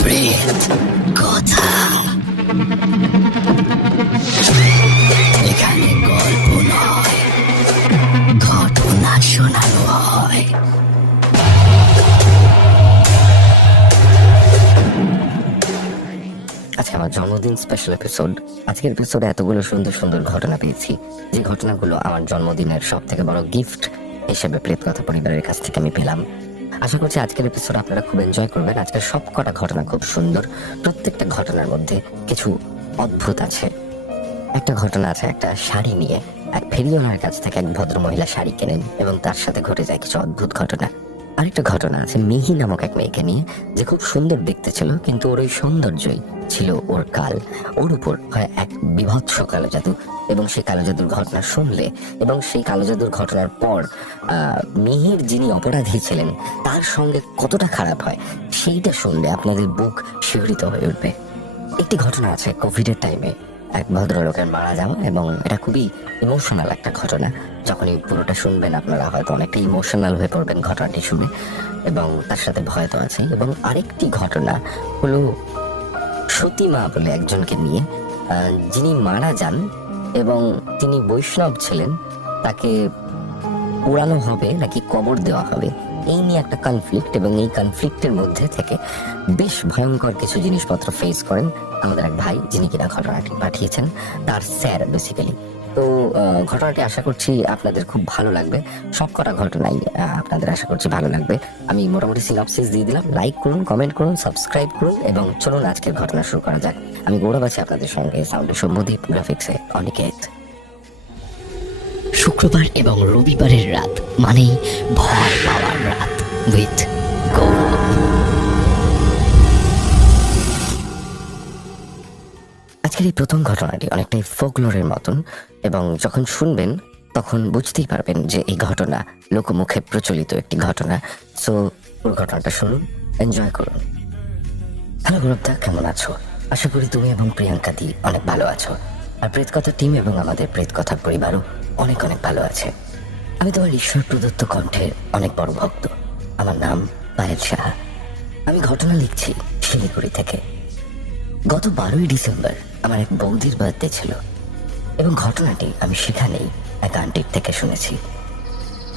প্রেত কথা। এখানে গল্প নয়, ঘটনা শোনানো হয়। আজকে আমার জন্মদিন স্পেশাল এপিসোড। আজকের এপিসোডে এতগুলো সুন্দর সুন্দর ঘটনা পেয়েছি, যে ঘটনাগুলো আমার জন্মদিনের সব থেকে বড় গিফট হিসেবে প্রেত কথা পরিবারের কাছ থেকে আমি পেলাম। আশা করছি আজকের এপিসোড আপনারা খুব এনজয় করবেন। আজকের সব কটা ঘটনা খুব সুন্দর, প্রত্যেকটা ঘটনার মধ্যে কিছু অদ্ভুত আছে। একটা ঘটনা আছে একটা শাড়ি নিয়ে। এক ফেরিওয়ালার কাছ থেকে এক ভদ্র মহিলা শাড়ি কেনেন এবং তার সাথে ঘটে যায় কিছু অদ্ভুত ঘটনা। আরেকটা ঘটনা আছে মিহি নামক এক মেয়েকে নিয়ে, যে খুব সুন্দর দেখতে ছিল, কিন্তু ওর ওই সৌন্দর্যই ছিল ওর কাল। ওর উপর হয় এক বিভৎস কালো জাদু, এবং সেই কালো জাদুর ঘটনা শুনলে এবং সেই কালো জাদুর ঘটনার পর মিহির যিনি অপরাধী ছিলেন তার সঙ্গে কতটা খারাপ হয় সেইটা শুনলে আপনাদের বুক শিহরিত হয়ে উঠবে। একটি ঘটনা আছে কোভিডের টাইমে এক ভদ্রলোকের মারা যাওয়া, এবং এটা খুবই ইমোশনাল একটা ঘটনা। যখনই পুরোটা শুনবেন আপনারা হয়তো অনেকটা ইমোশনাল হয়ে পড়বেন ঘটনাটি শুনে, এবং তার সাথে ভয় তো আছে। এবং আরেকটি ঘটনা হলো সতীমা বলে একজনকে নিয়ে, যিনি মারা যান এবং তিনি বৈষ্ণব ছিলেন। তাকে পোড়ানো হবে নাকি কবর দেওয়া হবে, এই নিয়ে একটা কনফ্লিক্ট, এবং এই কনফ্লিক্টের মধ্যে থেকে বেশ ভয়ঙ্কর কিছু জিনিসপত্র ফেস করেন আমাদের এক ভাই, যিনি কিনা ঘটনাটি পাঠিয়েছেন, তার স্যার বেসিক্যালি। তো ঘটনাটি আশা করছি আপনাদের খুব ভালো লাগবে। সব কটা ঘটনাই আপনাদের আশা করছি ভালো লাগবে। আমি মোটামুটি সিনপসিস দিয়ে দিলাম। লাইক করুন, কমেন্ট করুন, সাবস্ক্রাইব করুন, এবং চলুন আজকের ঘটনা শুরু করা যাক। আমি গৌরব আছি আপনাদের সঙ্গে, সাউন্ডে সৌম্যদীপ, গ্রাফিক্সে অনিকেত। শুক্রবার এবং রবিবারের রাত মানেই ভয় পাওয়ার রাত উইথ গৌরব। আজকের এই প্রথম ঘটনাটি অনেকটাই ফোকলোরের মতন, এবং যখন শুনবেন তখন বুঝতেই পারবেন যে এই ঘটনা লোকমুখে প্রচলিত একটি ঘটনা। সো পুরো ঘটনাটা শুনুন, এনজয় করুন। হ্যালো গৌরবদা, কেমন আছো? আশা করি তুমি এবং প্রিয়াঙ্কা দি অনেক ভালো আছো, আর প্রেতকথা টিম এবং আমাদের প্রেতকথা পরিবারও অনেক অনেক ভালো আছে। আমি তোমার ঈশ্বর প্রদত্ত কণ্ঠের অনেক বড় ভক্ত। আমার নাম পায়েল সাহা। আমি ঘটনা লিখছি শিলিগুড়ি থেকে। গত 12ই ডিসেম্বর আমার এক বৌদির বার্থডে ছিল, এবং ঘটনাটি আমি সেখানেই এক আন্টির থেকে শুনেছি।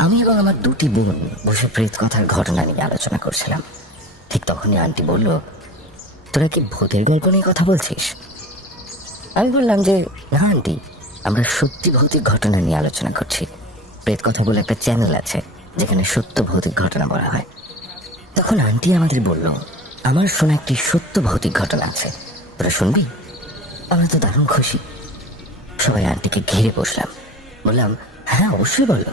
আমি এবং আমার দুটি বোন বসে প্রেত কথার ঘটনা নিয়ে আলোচনা করছিলাম। ঠিক তখনই আন্টি বলল, তোরা কি ভূতের গল্প নিয়ে কথা বলছিস? আমি বললাম যে না আন্টি, আমরা সত্যি ভৌতিক ঘটনা নিয়ে আলোচনা করছি। প্রেত কথা বলে একটা চ্যানেল আছে যেখানে সত্য ভৌতিক ঘটনা বলা হয়। তখন আন্টি আমাদের বলল, আমার শোনা একটি সত্য ভৌতিক ঘটনা আছে, তোরা শুনবি? আমরা তো দারুণ খুশি। সবাই আন্টিকে ঘিরে বসলাম। বললাম, হ্যাঁ অবশ্যই বলো।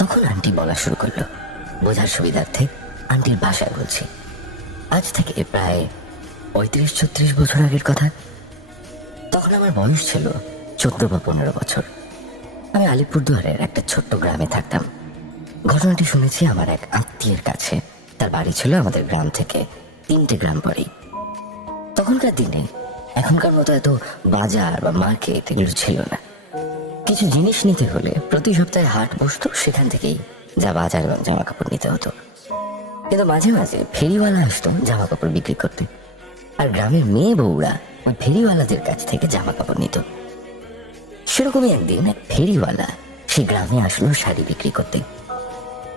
তখন আন্টি বলা শুরু করলো। বোঝার সুবিধার্থে আন্টির ভাষায় বলছি। আজ থেকে প্রায় 35-36 বছর আগের কথা। তখন আমার বয়স ছিল 14 বা 15 বছর। আমি আলিপুরদুয়ারের একটা ছোট্ট গ্রামে থাকতাম। ঘটনাটি শুনেছি আমার এক আত্মীয়ের কাছে। তার বাড়ি ছিল আমাদের গ্রাম থেকে 3টে গ্রাম পরেই। তখনকার দিনে এখনকার মতো এত বাজার বা মার্কেট এগুলো ছিল না। কিছু জিনিস নিতে হলে প্রতি সপ্তাহে হাট বসতো, সেখান থেকেই যা বাজার এবং জামা কাপড় নিতে হতো। কিন্তু মাঝে মাঝে ফেরিওয়ালা আসতো জামা কাপড় বিক্রি করতে, আর গ্রামের মেয়ে বউরা ওই ফেরিওয়ালাদের কাছ থেকে জামা কাপড় নিত। সেরকমই একদিন এক ফেরিওয়ালা সে গ্রামে আসলো শাড়ি বিক্রি করতে।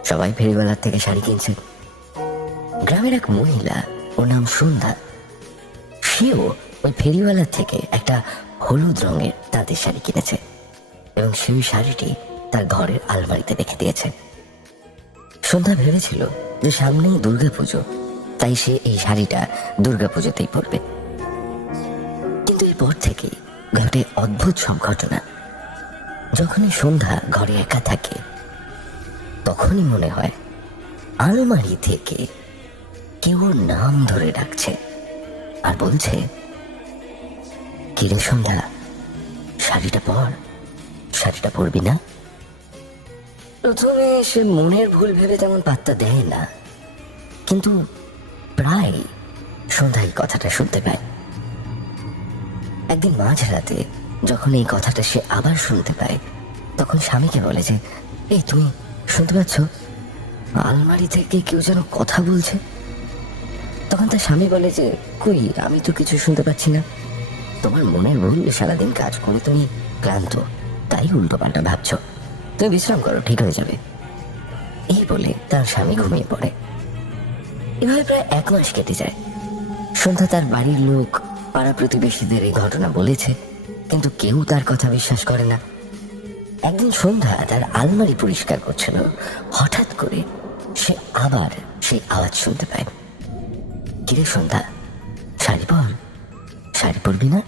সবাই ফেরিওয়ালার থেকে শাড়ি কিনছে। গ্রামের এক মহিলা, ওর নাম সন্ধ্যা, সেও ওই ফেরিওয়ালার থেকে একটা হলুদ রঙের তাঁতের শাড়ি কিনেছে, এবং সেই শাড়িটি তার ঘরের আলমারিতে রেখে দিয়েছে। সন্ধ্যা ভেবেছিল যে সামনেই দুর্গাপুজো, তাই সে এই শাড়িটা দুর্গাপুজোতেই পরবে। কিন্তু এরপর থেকেই ঘটে অদ্ভুত সব ঘটনা। যখনই সন্ধ্যা ঘরে একা থাকে তখনই মনে হয় আলমারি থেকে কেউ ওর নাম ধরে ডাকছে আর বলছে, কিরে সন্ধ্যা, শাড়িটা পর, শাড়িটা পরবি না? প্রথমে সে মনের ভুল ভেবে তেমন পাত্তা দেয় না, কিন্তু প্রায় সন্ধ্যা এই কথাটা শুনতে পায়। একদিন মাঝরাতে যখন এই কথাটা সে আবার শুনতে পায়, তখন স্বামীকে বলে যে, এই তুমি শুনতে পাচ্ছ? আলমারি থেকে কেউ যেন কথা বলছে। তখন তার স্বামী বলে যে, কই, আমি তো কিছু শুনতে পাচ্ছি না। তোমার মনের ভুল, সারাদিন কাজ করে তুমি ক্লান্ত, তাই উল্টো পাল্টা ভাবছো। তুমি বিশ্রাম করো, ঠিক হয়ে যাবে। এই বলে তার স্বামী ঘুমিয়ে পড়ে। এভাবে প্রায় 1 মাস কেটে যায়। সন্ধ্যা তার বাড়ির লোক, পাড়া প্রতিবেশীদের এই ঘটনা বলেছে, কিন্তু কেউ তার কথা বিশ্বাস করে না। একদিন সন্ধ্যা তার আলমারি পরিষ্কার করছিল, হঠাৎ করে সে আবার সেই আওয়াজ শুনতে পায়। কিরে সন্ধ্যা, শাড়ি পর, শাড়ি পরবি না?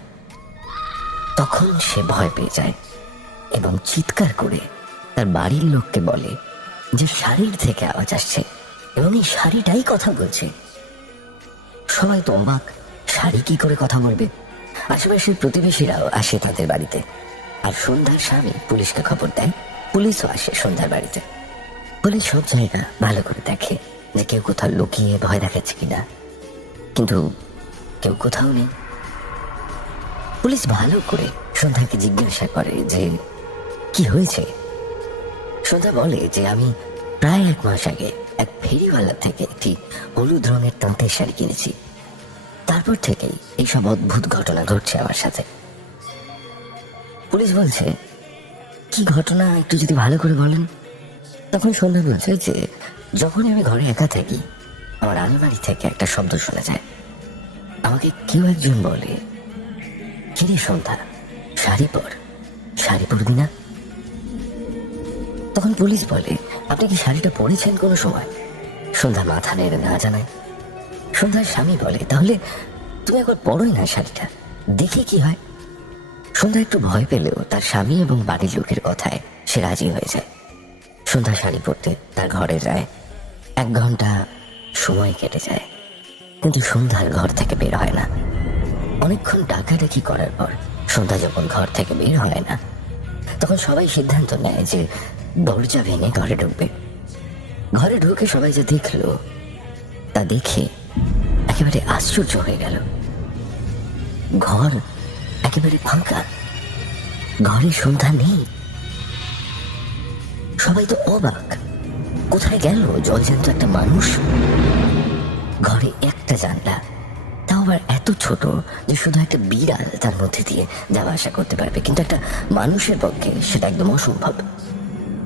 তখন সে ভয় পেয়ে যায় এবং চিৎকার করে তার বাড়ির লোককে বলে যে শাড়ির থেকে আওয়াজ আসছে এবং এই শাড়িটাই কথা বলছে। সবাই তো অবাক, শাড়ি কি করে কথা বলবে? আশেপাশের প্রতিবেশীরাও আসে তাদের বাড়িতে, আর সন্ধ্যার স্বামী পুলিশকে খবর দেয়। পুলিশও আসে সন্ধ্যার বাড়িতে। পুলিশ সব জায়গা ভালো করে দেখে যে কেউ কোথাও লুকিয়ে ভয় দেখাচ্ছে কিনা, কিন্তু কেউ কোথাও নেই। পুলিশ ভালো করে সন্ধ্যাকে জিজ্ঞাসা করে যে কি হয়েছে। সন্ধ্যা বলে যে আমি প্রায় 1 মাস আগে এক ফেরিওয়ালা থেকে একটি হলুদ রঙের তাঁতের শাড়ি কিনেছি। তারপর থেকেই এইসব অদ্ভুত ঘটনা ঘটছে আমার সাথে। পুলিশ বলছে, কি ঘটনা একটু যদি ভালো করে বলেন। তখন সন্ধ্যা বলছে যে যখন আমি ঘরে একা থাকি, আমার আলমারি থেকে একটা শব্দ শোনা যায়। আমাকে কেউ একজন বলে, কিরে সন্ধ্যা, শাড়ি পর, শাড়ি পরবি না? তখন পুলিশ বলে, আপনি কি শাড়িটা পরেছেন কোনো সময়? সন্ধ্যা মাথা নেড়ে না জানায়। সন্ধ্যার স্বামী বলে, তাহলে তুমি একবার পরোই না শাড়িটা, দেখে কি হয়। সন্ধ্যা একটু ভয় পেলেও তার স্বামী এবং বাড়ির লোকের কথায় সে রাজি হয়ে যায়। সন্ধ্যা শাড়ি পরতে তার ঘরে যায়। 1 ঘন্টা সময় কেটে যায়, কিন্তু সন্ধ্যার ঘর থেকে বের হয় না। অনেকক্ষণ ডাকাডাকি করার পর সন্ধ্যা যখন ঘর থেকে বের হয় না, তখন সবাই সিদ্ধান্ত নেয় যে দরজা ভেঙে ঘরে ঢুকবে। ঘরে ঢুকে সবাই যা দেখলো তা দেখে একেবারে আশ্চর্য হয়ে গেল। ঘর একেবারে ফাঁকা, ঘরে সন্ধ্যা নেই। সবাই তো অবাক, কোথায় গেল জলজ্যান্ত একটা মানুষ? ঘরে একটা জানলা, তাও আবার এত ছোট যে শুধু একটা বিড়াল তার মধ্যে দিয়ে যাওয়া আসা করতে পারবে, কিন্তু একটা মানুষের পক্ষে সেটা একদম অসম্ভব।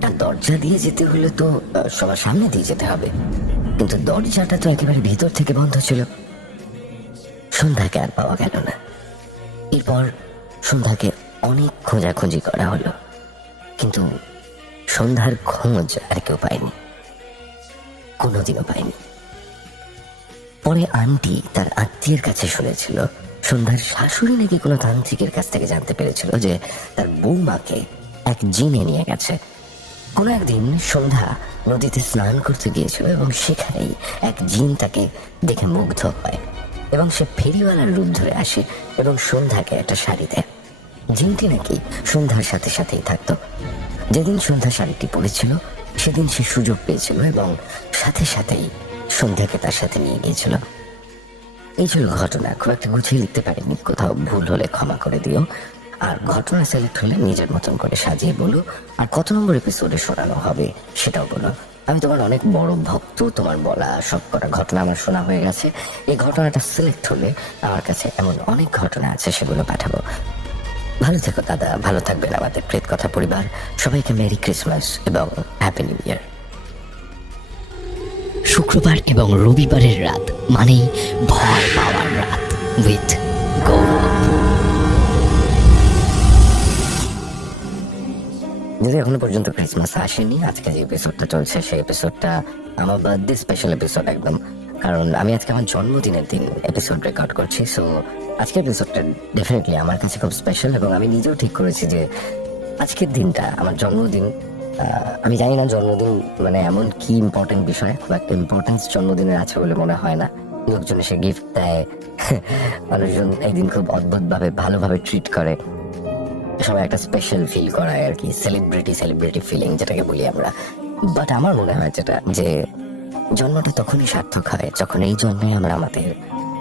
আর দরজা দিয়ে যেতে হলে তো সবার সামনে দিয়ে যেতে হবে, কিন্তু দরজাটা তো একেবারে ভিতর থেকে বন্ধ ছিল। সন্ধ্যাকে আর পাওয়া গেল না। এরপর সন্ধ্যাকে অনেক খোঁজাখুঁজি করা হলো, কিন্তু সন্ধ্যার খোঁজ আর কেউ পায়নি, কোনোদিনও পায়নি। পরে আন্টি তার আত্মীয়ের কাছে শুনেছিল সন্ধ্যার শাশুড়ি নাকি কোনো তান্ত্রিকের কাছ থেকে জানতে পেরেছিল যে তার বৌমাকে এক জিনে নিয়ে গেছে। কোনো একদিন সন্ধ্যা নদীতে স্নান করতে গিয়েছিল এবং সেখানেই এক জিন তাকে দেখে মুগ্ধ হয় এবং সে ফেরিওয়ালার রূপ ধরে আসে এবং সন্ধ্যাকে একটা শাড়ি দেয়। জিনটি নাকি সন্ধ্যার সাথে সাথেই থাকতো। যেদিন সন্ধ্যা শাড়িটি পরেছিল সেদিন সে সুযোগ পেয়েছিল এবং সাথে সাথেই সন্ধ্যাকে তার সাথে নিয়ে গিয়েছিল। এই ছিল ঘটনা। খুব একটা গুছিয়ে লিখতে পারিনি, কোথাও ভুল হলে ক্ষমা করে দিও। আর ঘটনা সিলেক্ট হলে নিজের মতন করে সাজিয়ে বলো, আর কত নম্বর এপিসোডে শোনানো হবে সেটাও বলো। আমি তোমার অনেক বড় ভক্ত, তোমার বলা সব কটা ঘটনা আমার শোনা হয়ে গেছে। এই ঘটনাটা সিলেক্ট হলে আমার কাছে এমন অনেক ঘটনা আছে, সেগুলো পাঠাবো। ভালো থেকো দাদা, ভালো থাকবেন আমাদের প্রেত কথা পরিবার। সবাইকে মেরি ক্রিসমাস এবং হ্যাপি নিউ ইয়ার। শুক্রবার এবং রবিবারের রাত মানেই ভয় পাওয়ার রাত উইথ গৌরব। যদি এখনো পর্যন্ত ক্রিসমাস আসেনি, আজকে যে এপিসোডটা চলছে সেই এপিসোডটা আমার বার্থডে স্পেশাল এপিসোড একদম, কারণ আমি আজকে আমার জন্মদিনের দিন এপিসোড রেকর্ড করছি। সো আজকের এপিসোডটা ডেফিনেটলি আমার কাছে খুব স্পেশাল এবং আমি নিজেও ঠিক করেছি যে আজকের দিনটা আমার জন্মদিন। আমি জানি না জন্মদিন মানে এমন কি ইম্পর্টেন্ট বিষয়, খুব একটা ইম্পর্টেন্স জন্মদিনের আছে বলে মনে হয় না। লোকজন এসে গিফট দেয়, মানুষজন এই দিন খুব অদ্ভুতভাবে ভালোভাবে ট্রিট করে, সবাই একটা স্পেশাল ফিল করায় আর কি, সেলিব্রিটি ফিলিং যেটাকে বলি আমরা। বাট আমার মনে হয় যেটা, যে জন্মটা তখনই সার্থক হয় যখন এই জন্মে আমরা আমাদের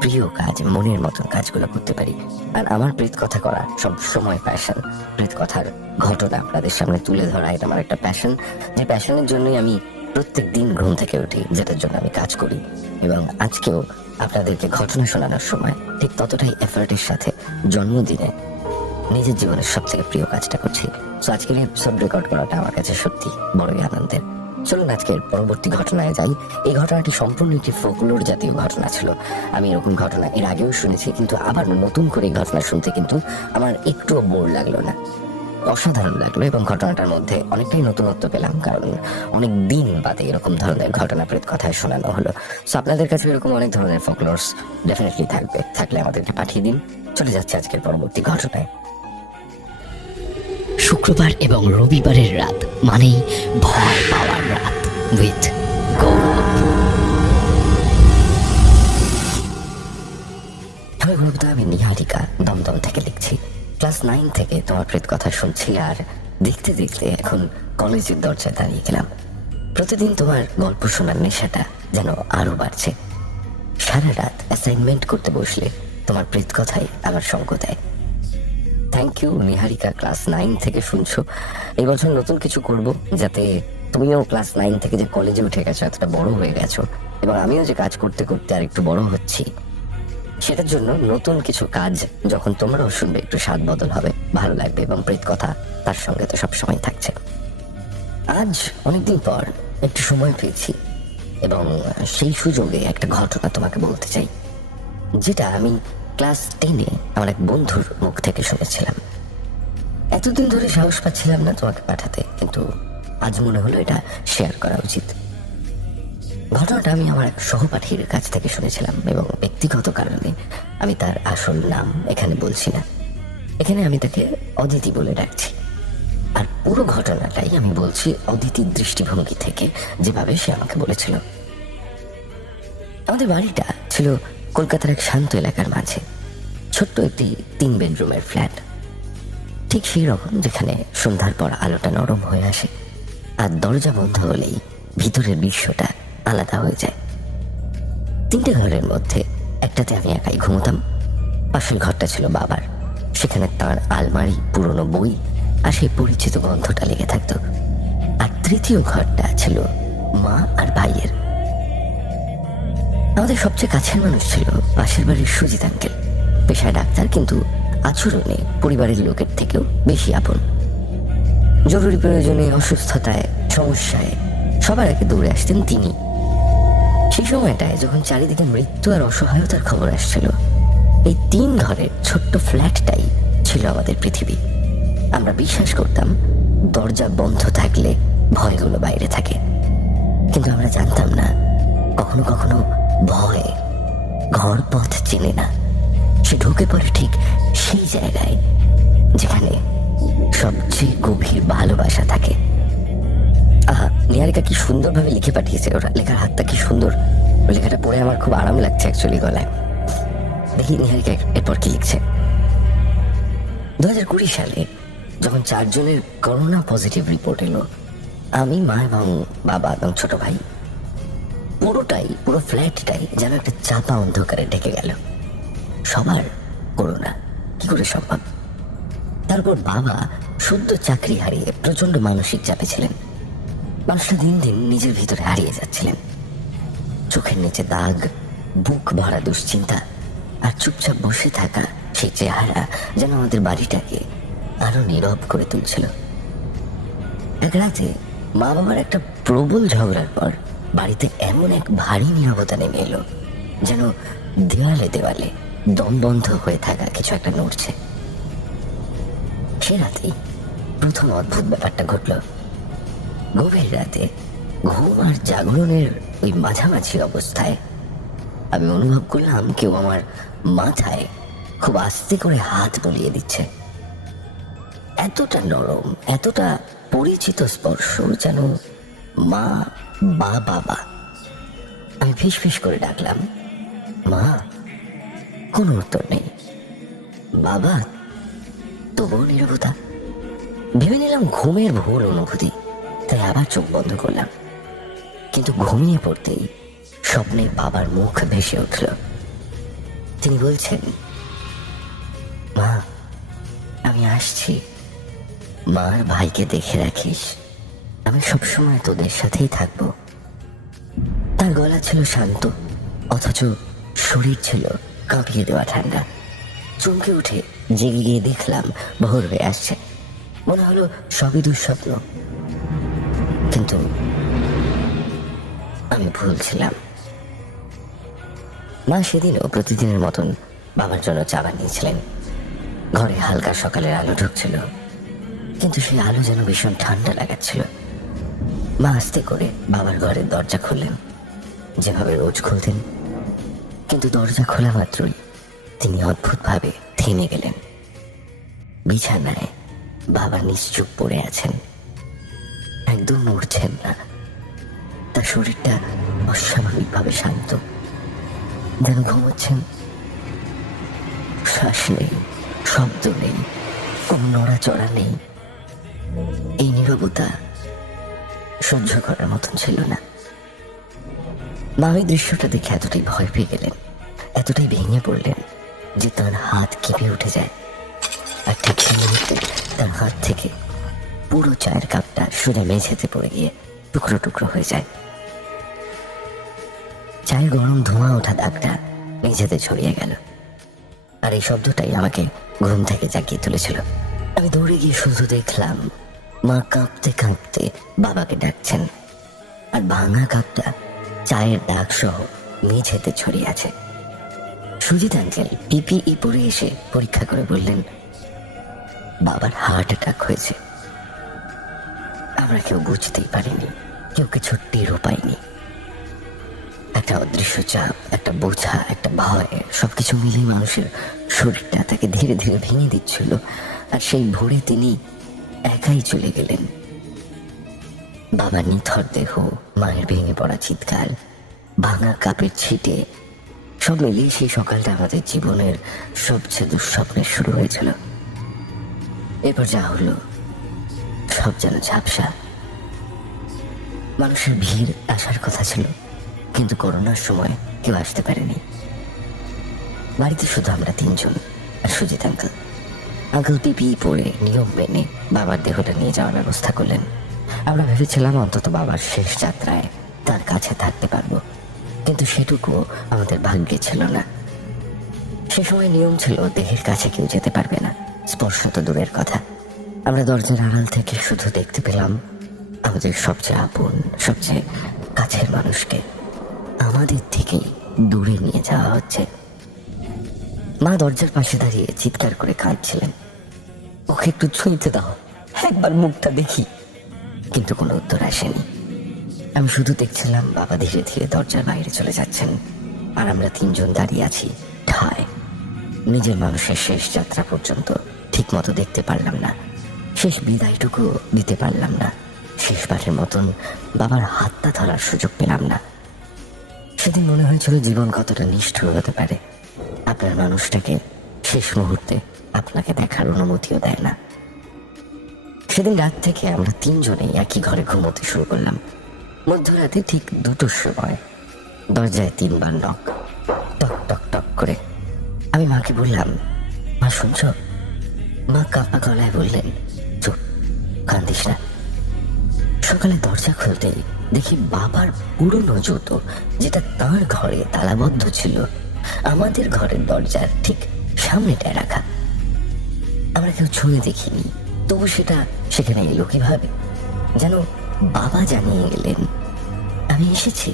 প্রিয় কাজ, মনের মতন কাজগুলো করতে পারি। আর আমার প্রেত কথা করা সব সময় প্যাশন। প্রেত কথার ঘটনা আপনাদের সামনে তুলে ধরা এটা আমার একটা প্যাশন, যে প্যাশনের জন্যই আমি প্রত্যেক দিন ঘুম থেকে উঠি, যেটার জন্য আমি কাজ করি। এবং আজকেও আপনাদেরকে ঘটনা শোনানোর সময় ঠিক ততটাই এফার্টের সাথে জন্মদিনে নিজের জীবনের সব থেকে প্রিয় কাজটা করছি। তো আজকের এপিসোড রেকর্ড করাটা আমার কাছে সত্যি বড়ই আনন্দের। চলুন আজকের পরবর্তী ঘটনায় যাই। এই ঘটনাটি সম্পূর্ণ একটি ফোকলোর জাতীয় ঘটনা ছিল। আমি এরকম ঘটনা এর আগেও শুনেছি, কিন্তু আবার নতুন করে এই ঘটনা শুনতে কিন্তু আমার একটুও বোর লাগলো না, অসাধারণ লাগলো। এবং ঘটনাটার মধ্যে অনেকটাই নতুনত্ব পেলাম, কারণ অনেক দিন বাদে এরকম ধরনের ঘটনা প্রেত কথায় শোনানো হলো। সো আপনাদের কাছে এরকম অনেক ধরনের ফোকলোরস ডেফিনেটলি থাকলে আমাদেরকে পাঠিয়ে দিন। চলে যাচ্ছে আজকের পরবর্তী ঘটনায়। শুক্রবার এবং রবিবারের রাত মানেই ভয় পাওয়ার রাত উইথ গৌরব। আমি নিহারিকা দমদম থেকে লিখছি। ক্লাস 9 থেকে তোমার প্রেত কথা শুনছি, আর দেখতে দেখতে এখন কলেজের দরজায় দাঁড়িয়ে গেলাম। প্রতিদিন তোমার গল্প শোনার নেশাটা যেন আরো বাড়ছে। সারা রাত অ্যাসাইনমেন্ট করতে বসলে তোমার প্রেত কথাই আবার সঙ্গ দেয়। থ্যাংক ইউ নিহারিকা, ক্লাস 9 থেকে শুনছো। এই বছর নতুন কিছু করব, যাতে তুমিও ক্লাস 9 থেকে যে কলেজে উঠে গেছো, এতটা বড় হয়ে গেছো, এবং আমিও যে কাজ করতে করতে আর একটু বড় হচ্ছি, সেটার জন্য নতুন কিছু কাজ যখন তোমরাও শুনবে একটু স্বাদ বদল হবে, ভালো লাগবে, এবং প্রেত কথা তার সঙ্গে তো সবসময় থাকছে। আজ অনেকদিন পর একটু সময় পেয়েছি, এবং সেই সুযোগে একটা ঘটনা তোমাকে বলতে চাই, যেটা আমি ক্লাস 10-এ আমার এক বন্ধুর মুখ থেকে শুনেছিলাম। এতদিন ধরে সাহস পাচ্ছিলাম না তোমাকে পাঠাতে, কিন্তু আজ মনে হলো এটা শেয়ার করা উচিত। ঘটনাটা আমি আমার এক সহপাঠীর কাছ থেকে শুনেছিলাম, এবং ব্যক্তিগত কারণে আমি তার আসল নাম এখানে বলছি না। এখানে আমি তাকে অদিতি বলে ডাকছি। আর পুরো ঘটনাটাই আমি বলছি অদিতির দৃষ্টিভঙ্গি থেকে, যেভাবে সে আমাকে বলেছিল। আমাদের বাড়িটা ছিল কলকাতার এক শান্ত এলাকার মাঝে, ছোট্ট একটি 3 বেডরুমের ফ্ল্যাট। ঠিক সেই রকম যেখানে সন্ধ্যার পর আলোটা নরম হয়ে আসে, আর দরজা বন্ধ হলেই ভিতরের দৃশ্যটা আলাদা হয়ে যায়। 3টে ঘরের মধ্যে একটাতে আমি একাই ঘুমোতাম। পাশের ঘরটা ছিল বাবার, সেখানে তার আলমারি, পুরনো বই আর সেই পরিচিত গন্ধটা লেগে থাকতো। আর তৃতীয় ঘরটা ছিল মা আর ভাইয়ের। আমাদের সবচেয়ে কাছের মানুষ ছিল পাশের বাড়ির সুজিত আঙ্কেল। পেশায় ডাক্তার, কিন্তু আচরণে পরিবারের লোকের থেকেও বেশি আপন। জরুরি প্রয়োজনে, অসুস্থতায়, সমস্যায় সবার আগে দৌড়ে আসতেন তিনি। সেই সময়টায় যখন চারিদিকে মৃত্যু আর অসহায়তার খবর আসছিল, এই 3 ঘরের ছোট্ট ফ্ল্যাটটাই ছিল আমাদের পৃথিবী। আমরা বিশ্বাস করতাম দরজা বন্ধ থাকলে ভয়গুলো বাইরে থাকে, কিন্তু আমরা জানতাম না কখনো কখনো ভয় ঘর পথ চেনে না, সে ঢুকে পড়ে ঠিক সেই জায়গায় যেখানে সবচেয়ে গভীর ভালোবাসা থাকে। নিহারিকা কি সুন্দরভাবে লিখে পাঠিয়েছে, ওরা লেখার হাতটা কি সুন্দর। ওই লেখাটা পড়ে আমার খুব আরাম লাগছে অ্যাকচুয়ালি গলায়। দেখি নিহারিকা এরপর কি লিখছে। 2020 সালে যখন 4 জনের করোনা পজিটিভ রিপোর্ট এলো, আমি, মা এবং বাবা এবং ছোট ভাই, পুরো ফ্ল্যাটটাই যেন একটা চাপা অন্ধকারে ঢেকে গেল। সবার করোনা, কি করে সম্ভব? তারপর বাবা সদ্য চাকরি হারিয়ে প্রচন্ড মানসিক চাপে ছিলেন। মানুষটা দিন দিন নিজের ভিতরে হারিয়ে যাচ্ছিলেন। চোখের নিচে দাগ, বুক ভরা দুশ্চিন্তা, আর চুপচাপ বসে থাকা সেই চেহারা যেন আমাদের বাড়িটাকে আরো নীরব করে তুলছিল। এক রাতে মা বাবার একটা প্রবল ঝগড়ার পর বাড়িতে এমন এক ভারী নীরবতা নেমে এলো, যেন দেওয়ালে দেওয়ালে দম বন্ধ হয়ে থাকা কিছু একটা নড়ছে। সে রাতেই প্রথম অদ্ভুত ব্যাপারটা ঘটল। গভীর রাতে ঘুম আর জাগরণের ওই মাঝামাঝি অবস্থায় আমি অনুভব করলাম কেউ আমার মাথায় খুব আস্তে করে হাত বুলিয়ে দিচ্ছে। এতটা নরম, এতটা পরিচিত স্পর্শ, যেন মা বা বাবা। আমি ফিস করে ডাকলাম, মা। কোনো উত্তর নেই। বাবা, তবুও নীরবতা। ভেবে নিলাম ঘুমের ভুল অনুভূতি, তাই আবার চোখ বন্ধ করলাম। কিন্তু ঘুমিয়ে পড়তেই স্বপ্নে বাবার মুখ ভেসে উঠল। তিনি বলছেন, মা, আমি আসছি। মার ভাইকে দেখে রাখিস, আমি সবসময় তোদের সাথেই থাকবো। তার গলা ছিল শান্ত, অথচ শরীর ছিল কাঁপিয়ে দেওয়া ঠান্ডা। চমকে উঠে জেগে গিয়ে দেখলাম ভোর হয়ে আসছে। মনে হলো সবই দুঃস্বপ্ন, কিন্তু আমি ভুল ছিলাম। মা সেদিনও প্রতিদিনের মতন বাবার জন্য চা বানিয়েছিলেন। ঘরে হালকা সকালের আলো ঢুকছিল, কিন্তু সেই আলো যেন ভীষণ ঠান্ডা লাগাচ্ছিল। মা আস্তে করে বাবার ঘরের দরজা খুললেন, যেভাবে রোজ খুলতেন, কিন্তু দরজা খোলা মাত্রই তিনি অদ্ভুতভাবে থেমে গেলেন। বিছানায় বাবা নিশ্চুপ পড়ে আছেন, একদম নড়ছেন না। তার শরীরটা অস্বাভাবিকভাবে শান্ত, যেন ঘুমোচ্ছেন। শ্বাস নেই, শব্দ নেই, কোনো নড়াচড়া নেই। এই নীরবতা সহ্য করার মতন ছিল না। মা ওই দৃশ্যটা দেখে এতটাই ভয় পেয়ে গেলেন, এতটাই ভেঙে পড়লেন যে তার হাত কেঁপে উঠে যায়। আর ঠিক সেই মুহূর্তে তার হাত থেকে পুরো চায়ের কাপটা সোজা মেঝেতে পড়ে গিয়ে টুকরো টুকরো হয়ে যায়। চায়ের গরম ধোঁয়া ওঠা দাগটা মেঝেতে ছড়িয়ে গেল। আর এই শব্দটাই আমাকে ঘুম থেকে জাগিয়ে তুলেছিল। আমি দৌড়ে গিয়ে শুধু দেখলাম মা কাঁপতে কাঁপতে বাবাকে ডাকছেন, আর ভাঙা কাপটা চায়ের দাগ সহ মেঝেতে ছড়িয়ে আছে। সুজিত আঙ্কেল পিপিই পরে এসে পরীক্ষা করে বললেন, বাবার হার্ট অ্যাটাক হয়েছে। আমরা কেউ বুঝতেই পারিনি, কেউ কিছু টেরও পাইনি। একটা অদৃশ্য চাপ, একটা বোঝা, একটা ভয়, সবকিছু মিলিয়ে মানুষের শরীরটা তাকে ধীরে ধীরে ভেঙে দিচ্ছিল। আর সেই ভোরে তিনি একাই চলে গেলেন। বাবার নিথর দেহ, মায়ের ভেঙে পড়া চিৎকার, ভাঙা কাপের ছিটে, সব মিলিয়ে সেই সকালটা আমাদের জীবনের সবচেয়ে দুঃস্বপ্নের শুরু হয়েছিল। এরপর যা হলো সব যেন ঝাপসা। মানুষের ভিড় আসার কথা ছিল, কিন্তু করোনার সময় কেউ আসতে পারেনি। বাড়িতে শুধু আমরা তিনজন আর সুজিত আঙ্কেল। আঙ্কেল পিপিই পরে নিয়ম মেনে বাবার দেহটা নিয়ে যাওয়ার ব্যবস্থা করলেন। আমরা ভেবেছিলাম অন্তত বাবার শেষ যাত্রায় তার কাছে থাকতে পারবো, কিন্তু সেটুকুও আমাদের ভাগ্যে ছিল না। সে সময় নিয়ম ছিল দেহের কাছে কেউ যেতে পারবে না, স্পর্শ তো দূরের কথা। আমরা দরজার আড়াল থেকে শুধু দেখতে পেলাম আমাদের সবচেয়ে আপন, সবচেয়ে কাছের মানুষকে আমাদের থেকেই দূরে নিয়ে যাওয়া হচ্ছে। মা দরজার পাশে দাঁড়িয়ে চিৎকার করে কাঁদছিলেন, ওকে একটু ছুঁইতে দাও, একবার মুখটা দেখি। কিন্তু কোনো উত্তর আসেনি। আমি শুধু দেখছিলাম বাবা ধীরে ধীরে দরজার বাইরে চলে যাচ্ছেন, আর আমরা তিনজন দাঁড়িয়ে আছি ঠায়। নিজের মানুষের শেষ যাত্রা পর্যন্ত ঠিক মতো দেখতে পারলাম না, শেষ বিদায়টুকু দিতে পারলাম না, শেষবারের মতন বাবার হাতটা ধরার সুযোগ পেলাম না। সেদিন মনে হয়েছিল জীবন কতটা নিষ্ঠুর হতে পারে। আপনার মানুষটাকে শেষ মুহূর্তে আপনাকে দেখার অনুমতিও দেয় না। সেদিন রাত থেকে আমরা তিনজনেই একই ঘরে ঘুমোতে শুরু করলাম। মধ্যরাতে ঠিক 2টোর সময় দরজায় 3বার নক, টক টক টক করে। আমি মাকে বললাম, মা শুনছ? মা কাঁপা গলায় বললেন, চুপ, কান্দিস না। সকালে দরজা খুলতে দেখি বাবার পুরনো জুতো, যেটা তার ঘরে তালাবদ্ধ ছিল, আমাদের ঘরের দরজার ঠিক সামনেটায় রাখা। আমরা কেউ ছুঁয়ে দেখিনি, তবু সেটা সেখানে এলো কিভাবে? যেন বাবা জানিয়ে গেলেন আমি এসেছি।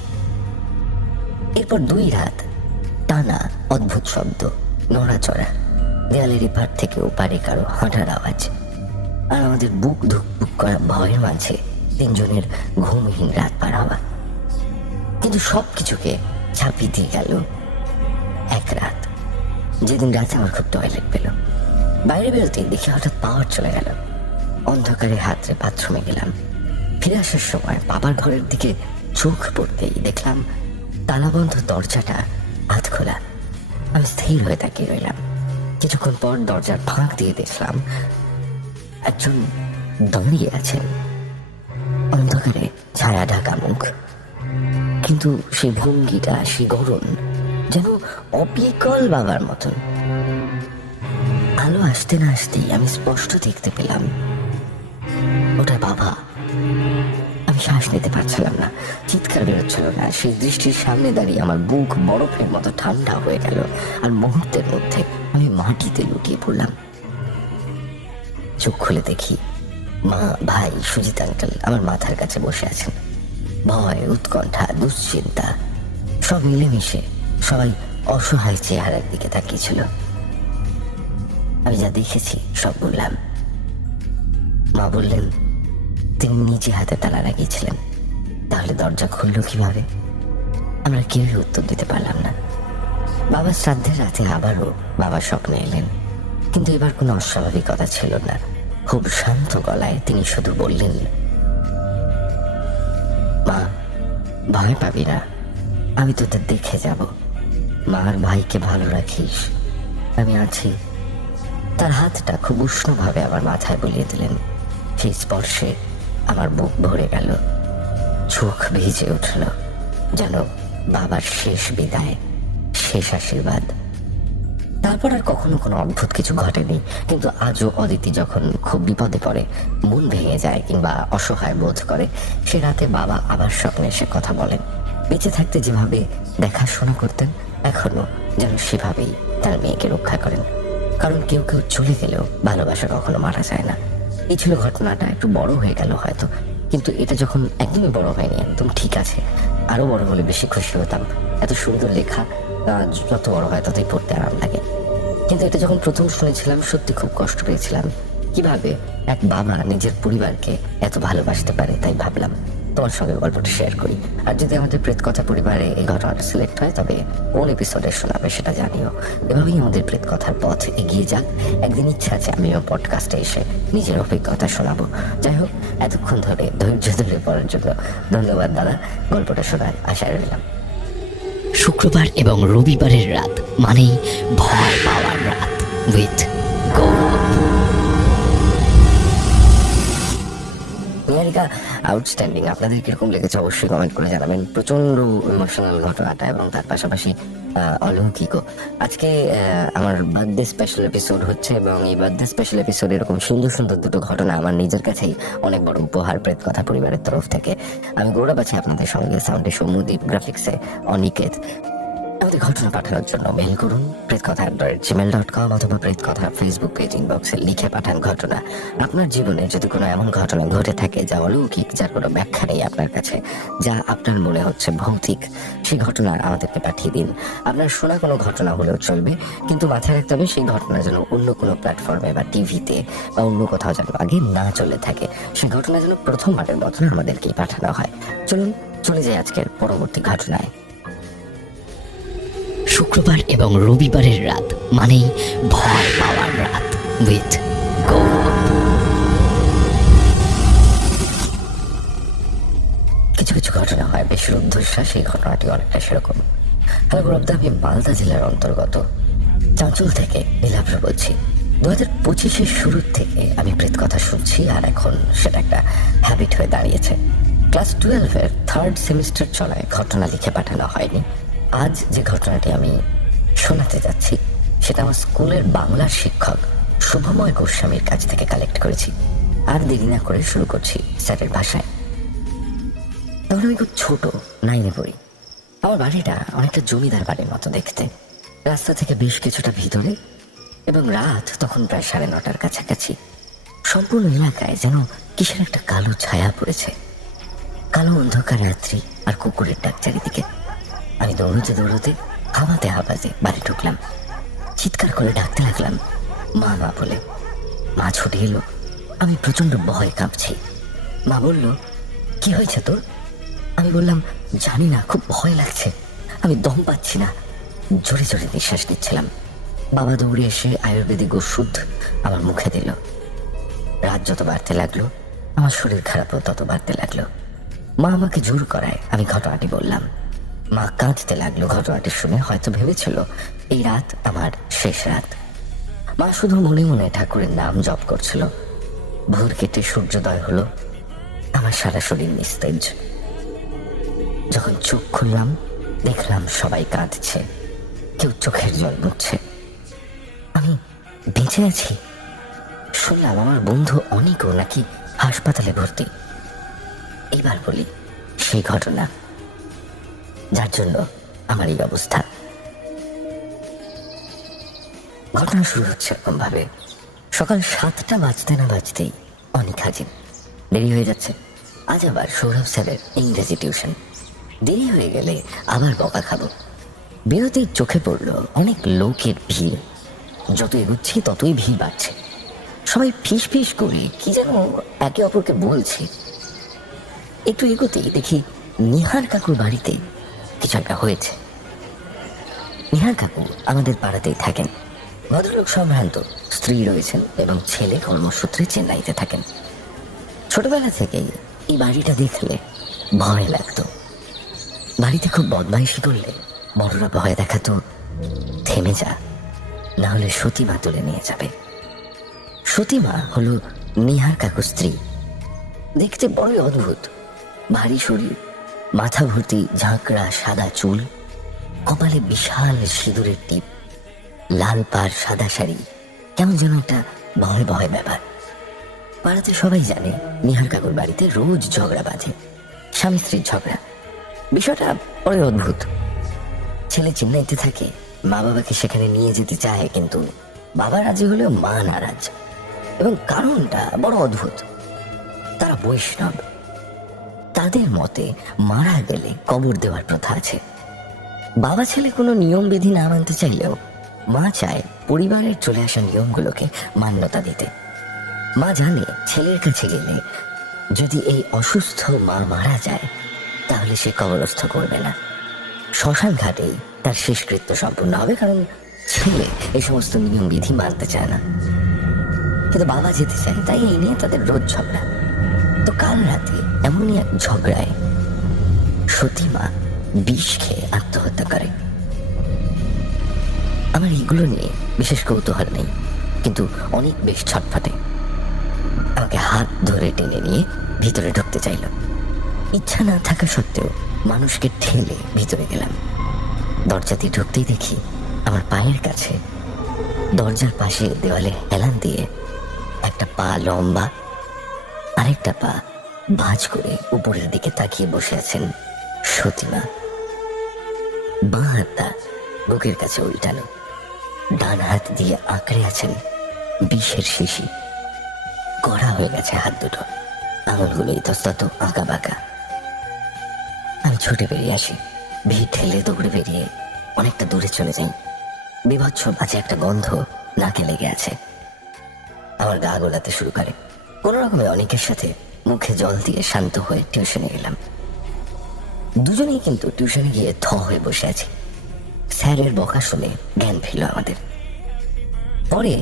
এরপর 2 রাত টানা অদ্ভুত শব্দ, নড়াচড়া, দেয়ালের এপার থেকে ওপারে কারো হাঁটার আওয়াজ, আর আমাদের বুক ধুকপুক করা ভয়ের মাঝে তিনজনের ঘুমহীন রাত পার হওয়া। কিন্তু সবকিছুকে ছাপিয়ে দিয়ে গেল এক রাত, যেদিন রাতে আমার খুব টয়লেট পেল। বাইরে বেরোতেই দেখি হঠাৎ পাওয়ার চলে গেল। অন্ধকারে হাতরে বাথরুমে গেলাম। ফিরে আসার সময় বাবার ঘরের দিকে চোখ পড়তেই দেখলাম তালাবন্ধ দরজাটা হাত খোলা। আমি স্থির হয়ে তাকিয়ে রইলাম। কিছুক্ষণ পর দরজার ফাঁক দিয়ে দেখলাম একজন দাঁড়িয়ে আছেন, অন্ধকারে ছায়া ঢাকা মুখ, কিন্তু সেই ভঙ্গিটা, সেই গড়ন যেন অবিকল বাবার মতন। আলো আসতে না আসতেই আমি স্পষ্ট দেখতে পেলাম ওটা বাবা। আমি শ্বাস নিতে পারছিলাম না, চিৎকার বেরোচ্ছিল না। সেই দৃষ্টির সামনে দাঁড়িয়ে আমার বুক বরফের মতো ঠান্ডা হয়ে গেল, আর মুহূর্তের মধ্যে আমি মাটিতে লুটিয়ে পড়লাম। চোখ খুলে দেখি মা, ভাই, সুজিত আঙ্কেল আমার মাথার কাছে বসে আছেন। ভয়, উৎকণ্ঠা, দুশ্চিন্তা সব মিলেমিশে সবাই অসহায় চেহারার দিকে তাকিয়েছিল। আমি যা দেখেছি সব বললাম। মা বললেন তিনি নিজে হাতে তালা লাগিয়েছিলেন। তাহলে দরজা খুলল কিভাবে? আমরা কেউই উত্তর দিতে পারলাম না। বাবার শ্রাদ্ধের রাতে আবারও বাবা স্বপ্নে এলেন, কিন্তু এবার কোনো অস্বাভাবিকতা ছিল না। খুব শান্ত গলায় তিনি শুধু বললেন, মা, ভয় পাবি না, আমি তোদের দেখে যাব। মা আর ভাইকে ভালো রাখিস, আমি আছি। তার হাতটা খুব উষ্ণভাবে আমার মাথায় বুলিয়ে দিলেন। সেই স্পর্শে আমার বুক ভরে গেল, চোখ ভিজে উঠল, যেন বাবার শেষ বিদায়, শেষ আশীর্বাদ। তারপর আর কখনো কোনো অদ্ভুত কিছু ঘটেনি, কিন্তু আজও অদিতি যখন খুব বিপদে পড়ে, মন ভেঙে যায় কিংবা অসহায় বোধ করে, সে রাতে বাবা আবার স্বপ্নে এসে কথা বলেন। বেঁচে থাকতে যেভাবে দেখাশোনা করতেন, এখনো যেন সেভাবেই তার মেয়েকে রক্ষা করেন। কারণ কেউ কেউ চলে গেলেও ভালোবাসা কখনো মারা যায় না। এই ছিল ঘটনাটা। একটু বড় হয়ে গেল হয়তো, কিন্তু এটা যখন একদমই বড় হয়নি, একদম ঠিক আছে। আরো বড় হলে বেশি খুশি হতাম। এত সুন্দর লেখা, যত বড় হয় ততই পড়তে আরাম লাগে। কিন্তু এটা যখন প্রথম শুনেছিলাম সত্যি খুব কষ্ট পেয়েছিলাম। কিভাবে এক বাবা নিজের পরিবারকে এত ভালোবাসতে পারে, তাই ভাবলাম তোমার সঙ্গে গল্পটা শেয়ার করি। আর যদি আমাদের প্রেতকথা পরিবারে এই ঘটনাটা সিলেক্ট হয়, তবে কোন এপিসোডে শোনাবে সেটা জানিও। এভাবেই আমাদের প্রেতকথার পথ এগিয়ে যাক। একদিন ইচ্ছা আছে আমিও পডকাস্টে এসে নিজের অভিজ্ঞতা শোনাবো। যাই হোক, এতক্ষণ ধরে ধৈর্য ধরে পড়ার জন্য ধন্যবাদ দাদা। গল্পটা শোনার আশায় রইলাম। শুক্রবার এবং রবিবারের রাত মানেই ভয় পাওয়ার রাত উইথ গৌরব। Niharika outstanding. আপনাদের কিরকম লেগেছে অবশ্যই কমেন্ট করে জানাবেন। প্রচন্ড ইমোশনাল ঘটনাটা, এবং তার পাশাপাশি অলৌকিকও। আজকে আমার বার্থডে স্পেশাল এপিসোড হচ্ছে, এবং এই বার্থডে স্পেশাল এপিসোড এরকম সুন্দর সুন্দর দুটো ঘটনা আমার নিজের কাছেই অনেক বড় উপহার প্রেত কথা পরিবারের তরফ থেকে। আমি গৌরব আছি আপনাদের সঙ্গে। সাউন্ডে সৌম্যদীপ, গ্রাফিক্সে অনিকেত। আমাদের ঘটনা পাঠানোর জন্য মেল করুন prettkotha@gmail.com অথবা প্রেতকথা ফেসবুক পেজ ইনবক্সে লিখে পাঠান ঘটনা। আপনার জীবনে যদি কোনো এমন ঘটনা ঘটে থাকে যা অলৌকিক, যার কোনো ব্যাখ্যা নেই আপনার কাছে, যা আপনার মনে হচ্ছে ভৌতিক, সেই ঘটনা আমাদেরকে পাঠিয়ে দিন। আপনার শোনা কোনো ঘটনা হলেও চলবে, কিন্তু মাথায় রাখতে হবে সেই ঘটনা যেন অন্য কোনো প্ল্যাটফর্মে বা টিভিতে বা অন্য কোথাও যেন আগে না চলে থাকে। সেই ঘটনা যেন প্রথমবারের মতন আমাদেরকেই পাঠানো হয়। চলুন চলে যাই আজকের পরবর্তী ঘটনায়। শুক্রবার এবং রবিবারের রাত মানেই ভয় পাওয়ার রাত উইথ গৌরব। কিছু কিছু ঘটনা হয় বেশ রুদ্ধশ্বাস, সেই ঘটনাটি অনেকটা সেরকম। হ্যালো গৌরবদা, আমি মালদা জেলার অন্তর্গত চাঁচল থেকে নীলাভ্র বলছি। 2025-এর শুরুর থেকে আমি প্রেত কথা শুনছি, আর এখন সেটা একটা হ্যাবিট হয়ে দাঁড়িয়েছে। ক্লাস 12-এর থার্ড সেমিস্টার চলায় ঘটনা লিখে পাঠানো হয়নি। আজ যে ঘটনাটি আমি শোনাতে যাচ্ছি সেটা আমার স্কুলের বাংলার শিক্ষক শুভময় গোস্বামীর কাছ থেকে কালেক্ট করেছি। আর দেরি না করে শুরু করছি স্যারের ভাষায়। তখন আমি খুব ছোট, 9-এ পড়ি। আমার বাড়িটা অনেকটা জমিদার বাড়ির মতো দেখতে, রাস্তা থেকে বেশ কিছুটা ভিতরে, এবং রাত তখন প্রায় 9:30-র কাছাকাছি। সম্পূর্ণ এলাকায় যেন কিসের একটা কালো ছায়া পড়েছে। কালো অন্ধকার রাত্রি আর কুকুরের ডাক চারিদিকে। আমি দৌড়তে দৌড়তে হাওয়াতে হাওয়াতে বাড়ি ঢুকলাম। চিৎকার করে ডাকতে লাগলাম, মা মা বলে। মা ছুটে এলো। আমি প্রচন্ড ভয়ে কাঁপছি। মা বলল, কি হয়েছে তোর? আমি বললাম, জানি না, খুব ভয় লাগছে, আমি দম পাচ্ছি না। জোরে জোরে নিঃশ্বাস নিচ্ছিলাম। বাবা দৌড়ে এসে আয়ুর্বেদিক ওষুধ আমার মুখে দিল। রাত যত বাড়তে লাগলো, আমার শরীর খারাপও তত বাড়তে লাগলো। মা আমাকে জোর করায় আমি ঘটনাটি বললাম। মা কাঁদতে লাগলো ঘটনাটি শুনে। হয়তো ভেবেছিল এই রাত আমার শেষ রাত। মা শুধু মনে মনে ঠাকুরের নাম জপ করছিল। ভোর কেটে সূর্যোদয় হলো। আমার সারা শরীর নিস্তেজ। যখন চোখ খুললাম, দেখলাম সবাই কাঁদছে, কেউ চোখের জল মুছছে। আমি বেঁচে আছি। শুনলাম আমার বন্ধু অনেকও নাকি হাসপাতালে ভর্তি। এইবার বলি সেই ঘটনা যার জন্য আমার এই অবস্থা। ঘটনা শুরু হচ্ছে এরকম ভাবে, সকাল 7টা বাজতে না বাজতেই অনেক হাজির। দেরি হয়ে যাচ্ছে, আজ আবার সৌরভ স্যারের ইংরেজি টিউশন। দেরি হয়ে গেলে আবার বকা খাবো। বেরোতেই চোখে পড়লো অনেক লোকের ভিড়। যত এগুচ্ছি ততই ভিড় বাড়ছে। সবাই ফিস ফিস করে কি যেন একে অপরকে বলছে। একটু এগোতেই দেখি নিহার কাকুর বাড়িতে কিছু একটা হয়েছে। নিহার কাকু আমাদের পাড়াতেই থাকেন। ভদ্রলোক সম্ভ্রান্ত, স্ত্রী রয়েছেন এবং ছেলে কর্মসূত্রে চেন্নাইতে থাকেন। ছোটবেলা থেকেই এই বাড়িটা দেখলে ভয় লাগতো। বাড়িতে খুব বদমাইশি করলে বড়রা ভয় দেখাতো, থেমে যা, না হলে সতীমা তুলে নিয়ে যাবে। সতীমা হলো নিহার কাকুর স্ত্রী। দেখতে বড়ই অদ্ভুত, ভারী শরীর, মাথা ভর্তি ঝাঁকড়া সাদা চুল, কপালে বিশাল সিঁদুরের টিপ, লাল পাড় সাদা শাড়ি, কেমন যেন একটা ভয় ভয় ব্যাপার। পাড়াতে সবাই জানে নিহার কাকুর বাড়িতে রোজ ঝগড়া বাঁধে, স্বামী স্ত্রীর ঝগড়া। বিষয়টা বড় অদ্ভুত। ছেলে চেন্নাইতে থাকে, মা বাবাকে সেখানে নিয়ে যেতে চায়, কিন্তু বাবা রাজি হলেও মা নারাজ। এবং কারণটা বড় অদ্ভুত। তারা বৈষ্ণব। তাদের মতে মারা গেলে কবর দেওয়ার প্রথা আছে। বাবা ছেলে কোনো নিয়ম বিধি না মানতে চাইলেও মা চায় পরিবারের চলে আসা নিয়মগুলোকে মান্যতা দিতে। মা জানে ছেলের কাছে গেলে যদি এই অসুস্থ মা মারা যায় তাহলে সে কবরস্থ করবে না, শ্মশান ঘাটেই তার শেষকৃত্য সম্পূর্ণ হবে, কারণ ছেলে এই সমস্ত নিয়ম বিধি মানতে চায় না। কিন্তু বাবা যেতে চায়, তাই এই নিয়ে তাদের রোজ ঝগড়া। তো কাল রাতে এমনই এক ঝগড়ায় সতীমা বিষ খেয়ে আত্মহত্যা করে। আমার এইগুলো নিয়ে বিশেষ কৌতূহল নেই, কিন্তু অনেক বেশ ছটফটে। আমাকে হাত ধরে টেনে নিয়ে ভিতরে ঢুকতে চাইল। ইচ্ছা না থাকা সত্ত্বেও মানুষকে ঠেলে ভিতরে গেলাম। দরজা দিয়ে ঢুকতেই দেখি আমার পায়ের কাছে দরজার পাশে দেওয়ালে হেলান দিয়ে একটা পা লম্বা, আরেকটা পা ভাঁজ করে উপরের দিকে তাকিয়ে বসে আছেন সতীমা। বাঁ হাতটা বুকের কাছে উল্টানো, ডান হাত দিয়ে আঁকড়ে আছেন বিষের শিশি। কড়া হয়ে গেছে হাত দুটো, আঙুলগুলো ইতস্তত আঁকা বাঁকা। আমি ছুটে বেরিয়ে আসি, ভিড় ঠেলে দৌড়ে বেরিয়ে অনেকটা দূরে চলে যাই। বিভৎস বাজে একটা গন্ধ নাকে লেগে আছে। আমার গা গোলাতে শুরু করে। কোনো রকমে অনেকের সাথে মুখে জল দিয়ে শান্ত হয়ে টিউশনে গেলাম। দুজনেই কিন্তু টিউশনে গিয়ে থ হয়ে বসে আছি। স্যারের বকা শুনে জ্ঞান ফিরল আমাদের। পরে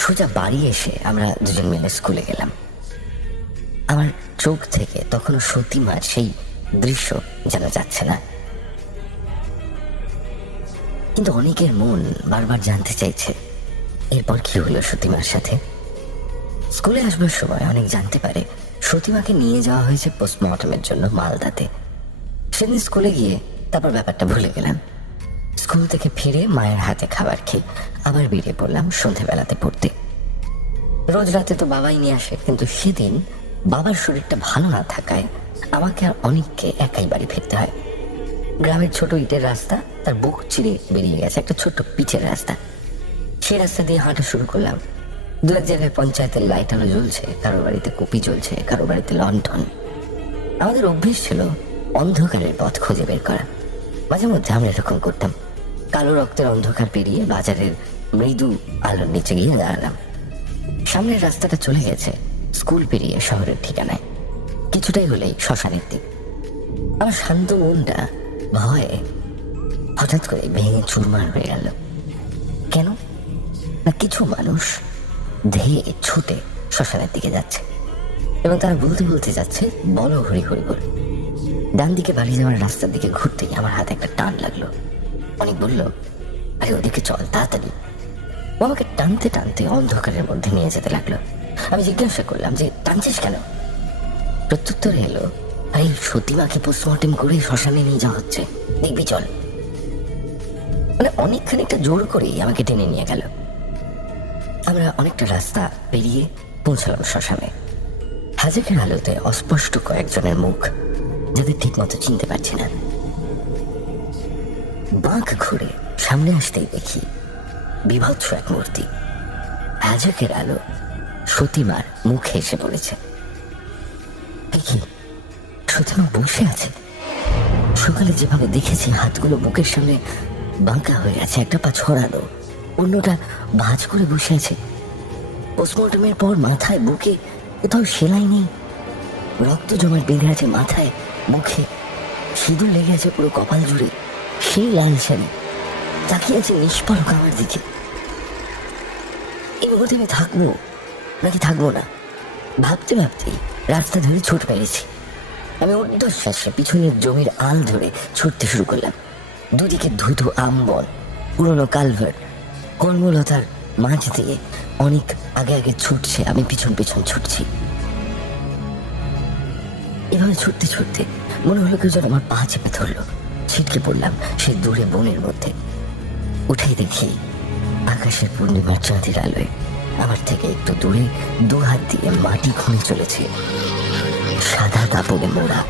সোজা বাড়ি এসে আমরা দুজন মিলে স্কুলে গেলাম। আমার চোখ থেকে তখনও সতীমার সেই দৃশ্য যেন যাচ্ছে না, কিন্তু অনেকের মন বারবার জানতে চাইছে এরপর কি হলো সতীমার সাথে। স্কুলে আসবার সময় অনেক জানতে পারে সতীমাকে নিয়ে যাওয়া হয়েছে পোস্টমর্টমের জন্য মালদাতে। সেদিন স্কুলে গিয়ে তারপর ব্যাপারটা ভুলে গেলাম। স্কুল থেকে ফিরে মায়ের হাতে খাবার খেয়ে আবার বেরিয়ে পড়লাম সন্ধেবেলাতে পড়তে। রোজ রাতে তো বাবাই নিয়ে আসে, কিন্তু সেদিন বাবার শরীরটা ভালো না থাকায় আমাকে আর অনেককে একাই বাড়ি ফিরতে হয়। গ্রামের ছোট ইটের রাস্তা, তার বুক চিরে বেরিয়ে গেছে একটা ছোট্ট পিচের রাস্তা। সেই রাস্তা দিয়ে হাঁটা শুরু করলাম। দু এক জায়গায় পঞ্চায়েতের লাইট আলো জ্বলছে, কারোর বাড়িতে কপি জ্বলছে, কারোর বাড়িতে লণ্ঠন। আমাদের অভ্যেস ছিল অন্ধকারের পথ খুঁজে বের করা। মাঝে মধ্যে আমরা এরকম করতাম। কালো রক্তের অন্ধকার পেরিয়ে বাজারের মৃদু আলোর নিচে গিয়ে দাঁড়ালাম। সামনের রাস্তাটা চলে গেছে স্কুল পেরিয়ে শহরের ঠিকানায়। কিছুটাই হলেই শ্মশানের দিক। আমার শান্ত মনটা ভয়ে হঠাৎ করে ভেঙে চুরমার হয়ে গেল। কেন না, কিছু মানুষ ধেয়ে ছুটে শ্মশানের দিকে যাচ্ছে এবং তারা বলতে বলতে যাচ্ছে বলো হরি হরি বল। ডান দিকে বাড়ি যাওয়ার রাস্তার দিকে ঘুরতেই আমার হাতে একটা টান লাগলো। অনেক বলল, আরে ওদিকে চল তাড়াতাড়ি। ও আমাকে টানতে টানতে অন্ধকারের মধ্যে নিয়ে যেতে লাগলো। আমি জিজ্ঞাসা করলাম যে টানছিস কেন? প্রত্যুত্তর এলো, আরে সতীমাকে পোস্টমর্টেম করে শ্মশানে নিয়ে যাওয়া হচ্ছে, দেখবি চল। মানে অনেকখানিকটা জোর করেই আমাকে টেনে নিয়ে গেল। আমরা অনেকটা রাস্তা পেরিয়ে পৌঁছালাম শ্মশানে। হ্যাজাকের আলোতে অস্পষ্ট কয়েকজনের মুখ, যাদের ঠিক মতো চিনতে পারছি না। বাঁক ঘুরে সামনে আসতেই দেখি বিভৎস এক মূর্তি। হ্যাজাকের আলো সতীমার মুখে এসে পড়েছে। কি সতীমা বসে আছে? সকালে যেভাবে দেখেছি হাতগুলো বুকের সামনে বাঁকা হয়ে আছে, একটা পা ছড়ানো, অন্যটা ভাঁজ করে বসে আছে। পোস্টমর্টমের পর মাথায় বুকে কোথাও সেলাই নেই, রক্ত জমাট বেঁধে আছে মাথায় মুখে, সিঁদুর লেগে আছে পুরো কপাল জুড়ে, সেই লাল শাড়ি, তাকিয়ে আছে নিষ্পলক আমার দিকে। এই মুহূর্তে আমি থাকবো নাকি থাকবো না ভাবতে ভাবতেই রাস্তা ধরে ছুট পেরেছি। আমি ঊর্ধ্বশ্বাসে পিছনের জমির আল ধরে ছুটতে শুরু করলাম। দুদিকে ধুধু আমবন, পুরনো কালভার্ট, কর্মলতার মাঝ দিয়ে অনেক আগে আগে ছুটছে, আমি পিছন পিছন ছুটছি। এভাবে ছুটতে ছুটতে মনে হলো কেউ যেন আমার পা চেপে ধরলো। ছিটকে পড়লাম সেই দূরে বনের মধ্যে। উঠেই দেখি আকাশের পূর্ণিমার চাঁদের আলোয় আমার থেকে একটু দূরে দু হাত দিয়ে মাটি খুঁড়ে চলেছে সাদা কাপড়ে মোড়া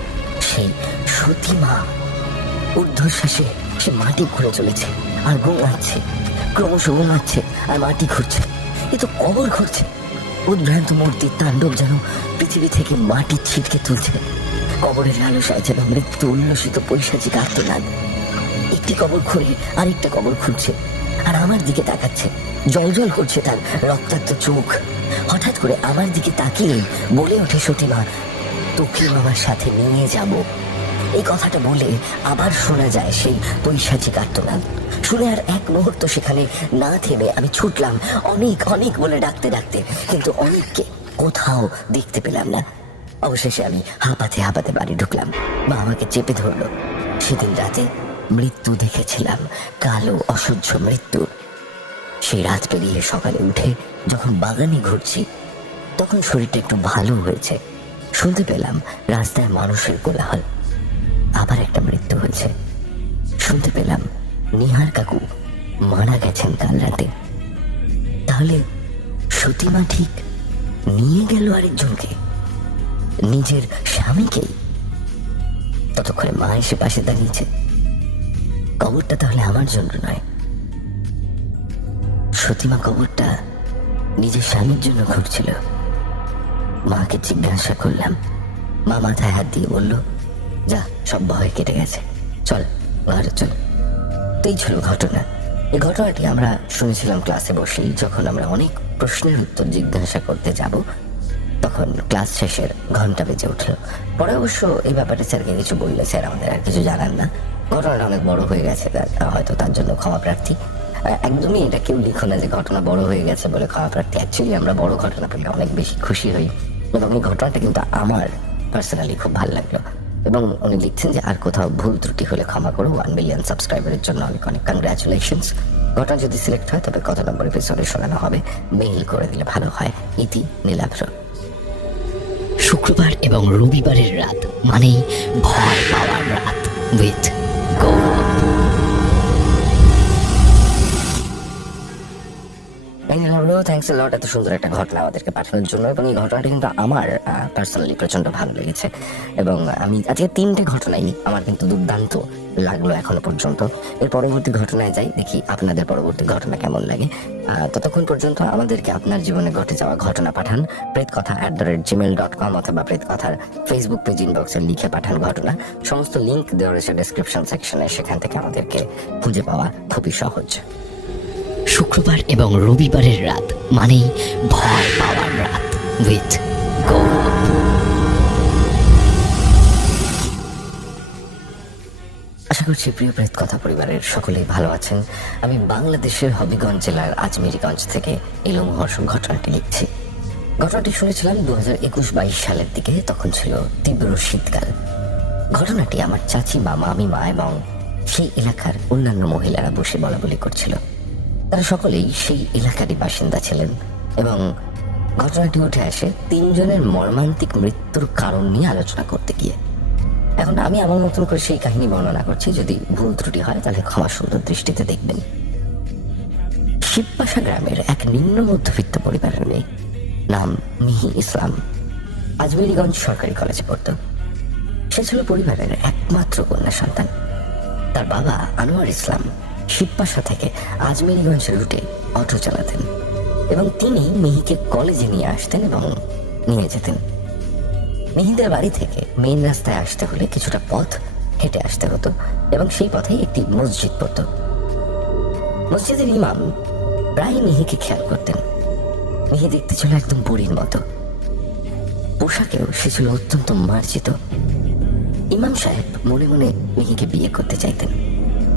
সেই সতীমা। ঊর্ধ্বশ্বাসে সে মাটি খুঁড়ে চলেছে আর গোঙাচ্ছে, ক্রমশ গোঙাচ্ছে আর মাটি খুঁড়ছে। এ তো কবর খুঁড়ছে। উদ্ভ্রান্ত মূর্তির তাণ্ডব যেন পৃথিবী থেকে মাটি ছিটকে তুলছে। কবরের লালসায় যেন মৃত্যু উল্লসিত পৈশাচিক আর্তনাদ। একটি কবর খুঁড়ে আরেকটা কবর খুঁড়ছে আর আমার দিকে তাকাচ্ছে, জল জল করছে তার রক্তাক্ত চোখ। হঠাৎ করে আমার দিকে তাকিয়ে বলে ওঠে সতীমা, তোকেও আমার সাথে নিয়ে যাব। এই কথাটা বলে আবার শোনা যায় সেই পৈশাচিক আর্তনাদ। শুনে আর এক মুহূর্ত সেখানে না থেমে আমি ছুটলাম, অনেক অনেক বলে ডাকতে ডাকতে, কিন্তু অনেককে কোথাও দেখতে পেলাম না। অবশেষে আমি হাঁপাতে হাঁপাতে বাড়ি ঢুকলাম। মা আমাকে চেপে ধরলো। সেদিন রাতে মৃত্যু দেখেছিলাম, কালো অসহ্য মৃত্যু। সেই রাত পেরিয়ে সকালে উঠে যখন বাগানে ঘুরছি, তখন শরীরটা একটু ভালো হয়েছে। শুনতে পেলাম রাস্তায় মানুষের কোলাহল। আবার একটা মৃত্যু হয়েছে। শুনতে পেলাম নিহার কাকু মারা গেছেন কাল রাতে। তাহলে সতীমা ঠিক নিয়ে গেল আরেকজনকে, নিজের স্বামীকেই। ততক্ষণে মা এসে পাশে দাঁড়িয়েছে। কবরটা তাহলে আমার জন্য নয়, সতীমা কবরটা নিজের স্বামীর জন্য ঘুরছিল। মাকে জিজ্ঞাসা করলাম। মা মাথায় হাত দিয়ে বলল, যা, সব ভয় কেটে গেছে, চল ঘরে চল। তো এই ছিল ঘটনা। এই ঘটনাটি আমরা শুনেছিলাম ক্লাসে বসেই। যখন আমরা অনেক প্রশ্নের উত্তর জিজ্ঞাসা করতে যাব, তখন ক্লাস শেষের ঘন্টা বেজে উঠল। পরে অবশ্য এই ব্যাপারে স্যারকে কিছু বললে স্যার আমাদের আর কিছু জানান না। ঘটনাটা অনেক বড় হয়ে গেছে, হয়তো তার জন্য ক্ষমা প্রার্থী। একদমই এটা কেউ লিখো না যে ঘটনা বড় হয়ে গেছে বলে ক্ষমা প্রার্থী। অ্যাকচুয়ালি আমরা বড় ঘটনা পেলে অনেক বেশি খুশি হই, এবং এই ঘটনাটা কিন্তু আমার পার্সোনালি খুব ভালো লাগলো। এবং উনি লিখছেন যে আর কোথাও ভুল ত্রুটি হলে ক্ষমা করো। 1 মিলিয়ন সাবস্ক্রাইবারের জন্য অনেক অনেক কংগ্রাচুলেশনস। ঘটনা যদি সিলেক্ট হয় তবে কত নম্বর এপিসোডে শোনানো হবে মেইল করে দিলে ভালো হয়। ইতি নীলাভ্র। শুক্রবার এবং রবিবারের রাত মানেই ভয় পাওয়ার রাত উইথ গৌরব। থ্যাংকস এ লট এত সুন্দর একটা ঘটনা আমাদেরকে পাঠানোর জন্য। এবং এই ঘটনাটা কিন্তু আমার পার্সোনালি প্রচন্ড ভালো লেগেছে। এবং আমি আজকে 3টে ঘটনাই আমার কিন্তু দুর্দান্ত লাগলো এখনো পর্যন্ত। এর পরবর্তী ঘটনায় যাই, দেখি আপনাদের পরবর্তী ঘটনা কেমন লাগে। ততক্ষণ পর্যন্ত আমাদেরকে আপনার জীবনে ঘটে যাওয়া ঘটনা পাঠান প্রেতকথা@gmail.com অথবা প্রেতকথার ফেসবুক পেজ ইনবক্সে লিখে পাঠান ঘটনা। সমস্ত লিঙ্ক দেওয়া রয়েছে ডেসক্রিপশন সেকশনে, সেখান থেকে আমাদেরকে খুঁজে পাওয়া খুবই সহজ। শুক্রবার এবং রবিবারের রাত মানেই ভয় পাওয়ার রাত উইথ গৌরব। আশা করছি প্রিয় প্রেত কথা পরিবারের সকলেই ভালো আছেন। আমি বাংলাদেশের হবিগঞ্জ জেলার আজমেরিগঞ্জ থেকে এই লোমহর্ষক ঘটনাটি লিখছি। ঘটনাটি শুনেছিলাম 2021-22 সালের দিকে। তখন ছিল তীব্র শীতকাল। ঘটনাটি আমার চাচি, মামা, আমি, মা এবং সেই এলাকার অন্যান্য মহিলারা বসে বলাবলি করছিল। তারা সকলেই সেই এলাকারই বাসিন্দা ছিলেন এবং ঘটনাটি উঠে আসে 3 জনের মর্মান্তিক মৃত্যুর কারণ নিয়ে আলোচনা করতে গিয়ে। এখন আমি আমার মতন করে সেই কাহিনী বর্ণনা করছি, যদি ভুল ত্রুটি হয় তাহলে ক্ষমা সুন্দর দৃষ্টিতে দেখবেন। শিবপাশা গ্রামের এক নিম্ন মধ্যবিত্ত পরিবারের মেয়ে, নাম মিহি ইসলাম। আজমেরিগঞ্জ সরকারি কলেজে পড়তো। সে ছিল পরিবারের একমাত্র কন্যা সন্তান। তার বাবা আনোয়ার ইসলাম শিবপাশা থেকে আজমেরিগঞ্জ রুটে অটো চালাতেন এবং তিনি মিহিকে কলেজে নিয়ে আসতেন এবং নিয়ে যেতেন। মিহিদের বাড়ি থেকে মেইন রাস্তায় আসতে হলে কিছুটা পথ হেঁটে আসতে হতো এবং সেই পথেই একটি মসজিদ পড়তো। মসজিদের ইমাম প্রায় মিহিকে খেয়াল করতেন। মিহি দেখতে ছিল একদম বুড়ির মতো, পোশাকেও সে ছিল অত্যন্ত মার্জিত। ইমাম সাহেব মনে মনে মিহিকে বিয়ে করতে চাইতেন,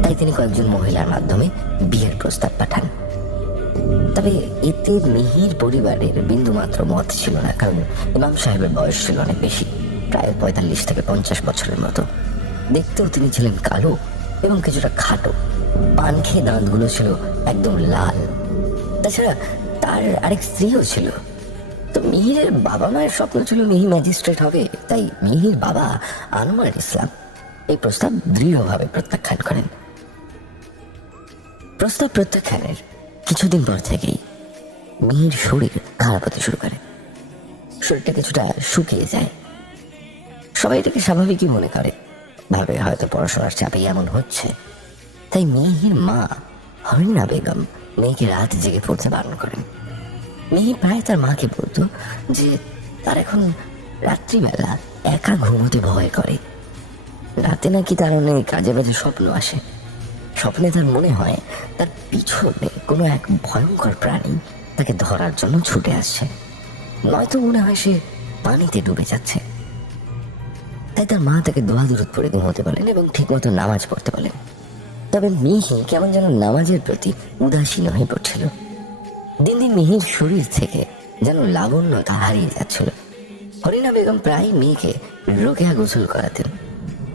তাই তিনি কয়েকজন মহিলার মাধ্যমে বিয়ের প্রস্তাব পাঠান। তবে এতে মিহির পরিবারের বিন্দুমাত্র মত ছিল না, কারণ ইমাম সাহেবের বয়স ছিল অনেক বেশি, প্রায় 45 থেকে 50 বছরের মতো। দেখতেও তিনি ছিলেন কালো এবং কিছুটা খাটো, পান খেয়ে দাঁতগুলো ছিল একদম লাল। তাছাড়া তার আরেক স্ত্রীও ছিল। তো মিহিরের বাবা মায়ের স্বপ্ন ছিল মিহি ম্যাজিস্ট্রেট হবে, তাই মিহির বাবা আনোয়ার ইসলাম এই প্রস্তাব দৃঢ়ভাবে প্রত্যাখ্যান করেন। প্রস্তাব প্রত্যাখ্যানের কিছুদিন পর থেকেই মিহির শরীর খারাপ হতে শুরু করে। শরীরটা কিছুটা শুকিয়ে যায়। সবাই এটাকে স্বাভাবিকই মনে করে, ভাবে হয়তো পড়াশোনার চাপে এমন হচ্ছে। তাই মিহির মা হরিণা বেগম মেয়েকে রাত জেগে পড়তে বারণ করেন। মিহি প্রায় তার মাকে বলতো যে তার এখন রাত্রিবেলা একা ঘুমোতে ভয় করে। রাতে নাকি তার অনেক কাজে বাজে স্বপ্ন আসে। স্বপ্নে তার মনে হয় তার পিছনে কোনো এক ভয়ঙ্কর প্রাণী তাকে ধরার জন্য ছুটে আসছে, নয়তো মনে হয় সে পানিতে ডুবে যাচ্ছে। তাই তার মা তাকে দোয়া দরুদ পড়ে ঘুমোতে বলেন এবং ঠিকমতো নামাজ পড়তে বলেন। তবে মিহি কেমন যেন নামাজের প্রতি উদাসীন হয়ে পড়ছিল। দিন দিন মিহির শরীর থেকে যেন লাবণ্যতা হারিয়ে যাচ্ছিল। হরিণা বেগম প্রায় মেয়েকে রোকেয়া গোসল করাতেন।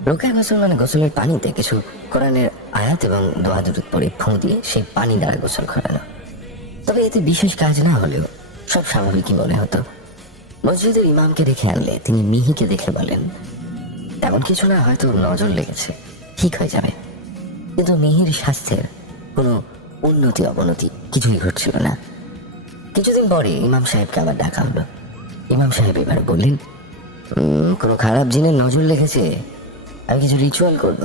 রোকেয়া গোসল মানে গোসলের পানিতে কিছু কোরআনের আয়াত এবং দোয়া দরুদ পড়ে ফুঁ দিয়ে সেই পানি দ্বারা গোসল করানো। তবে এতে বিশেষ কাজ না হলেও সব স্বাভাবিকই মনে হতো। মসজিদের ইমামকে দেখে আনলে তিনি মিহিকে দেখে বলেন, তেমন কিছু না, হয়তো নজর লেগেছে, ঠিক হয়ে যাবে। কিন্তু মিহির স্বাস্থ্যের কোনো উন্নতি অবনতি কিছুই ঘটছিল না। কিছুদিন পরে ইমাম সাহেবকে আবার ডাকা হলো। ইমাম সাহেব এবার বললেন, কোনো খারাপ জিনের নজর লেগেছে, আমি কিছু রিচুয়াল করব।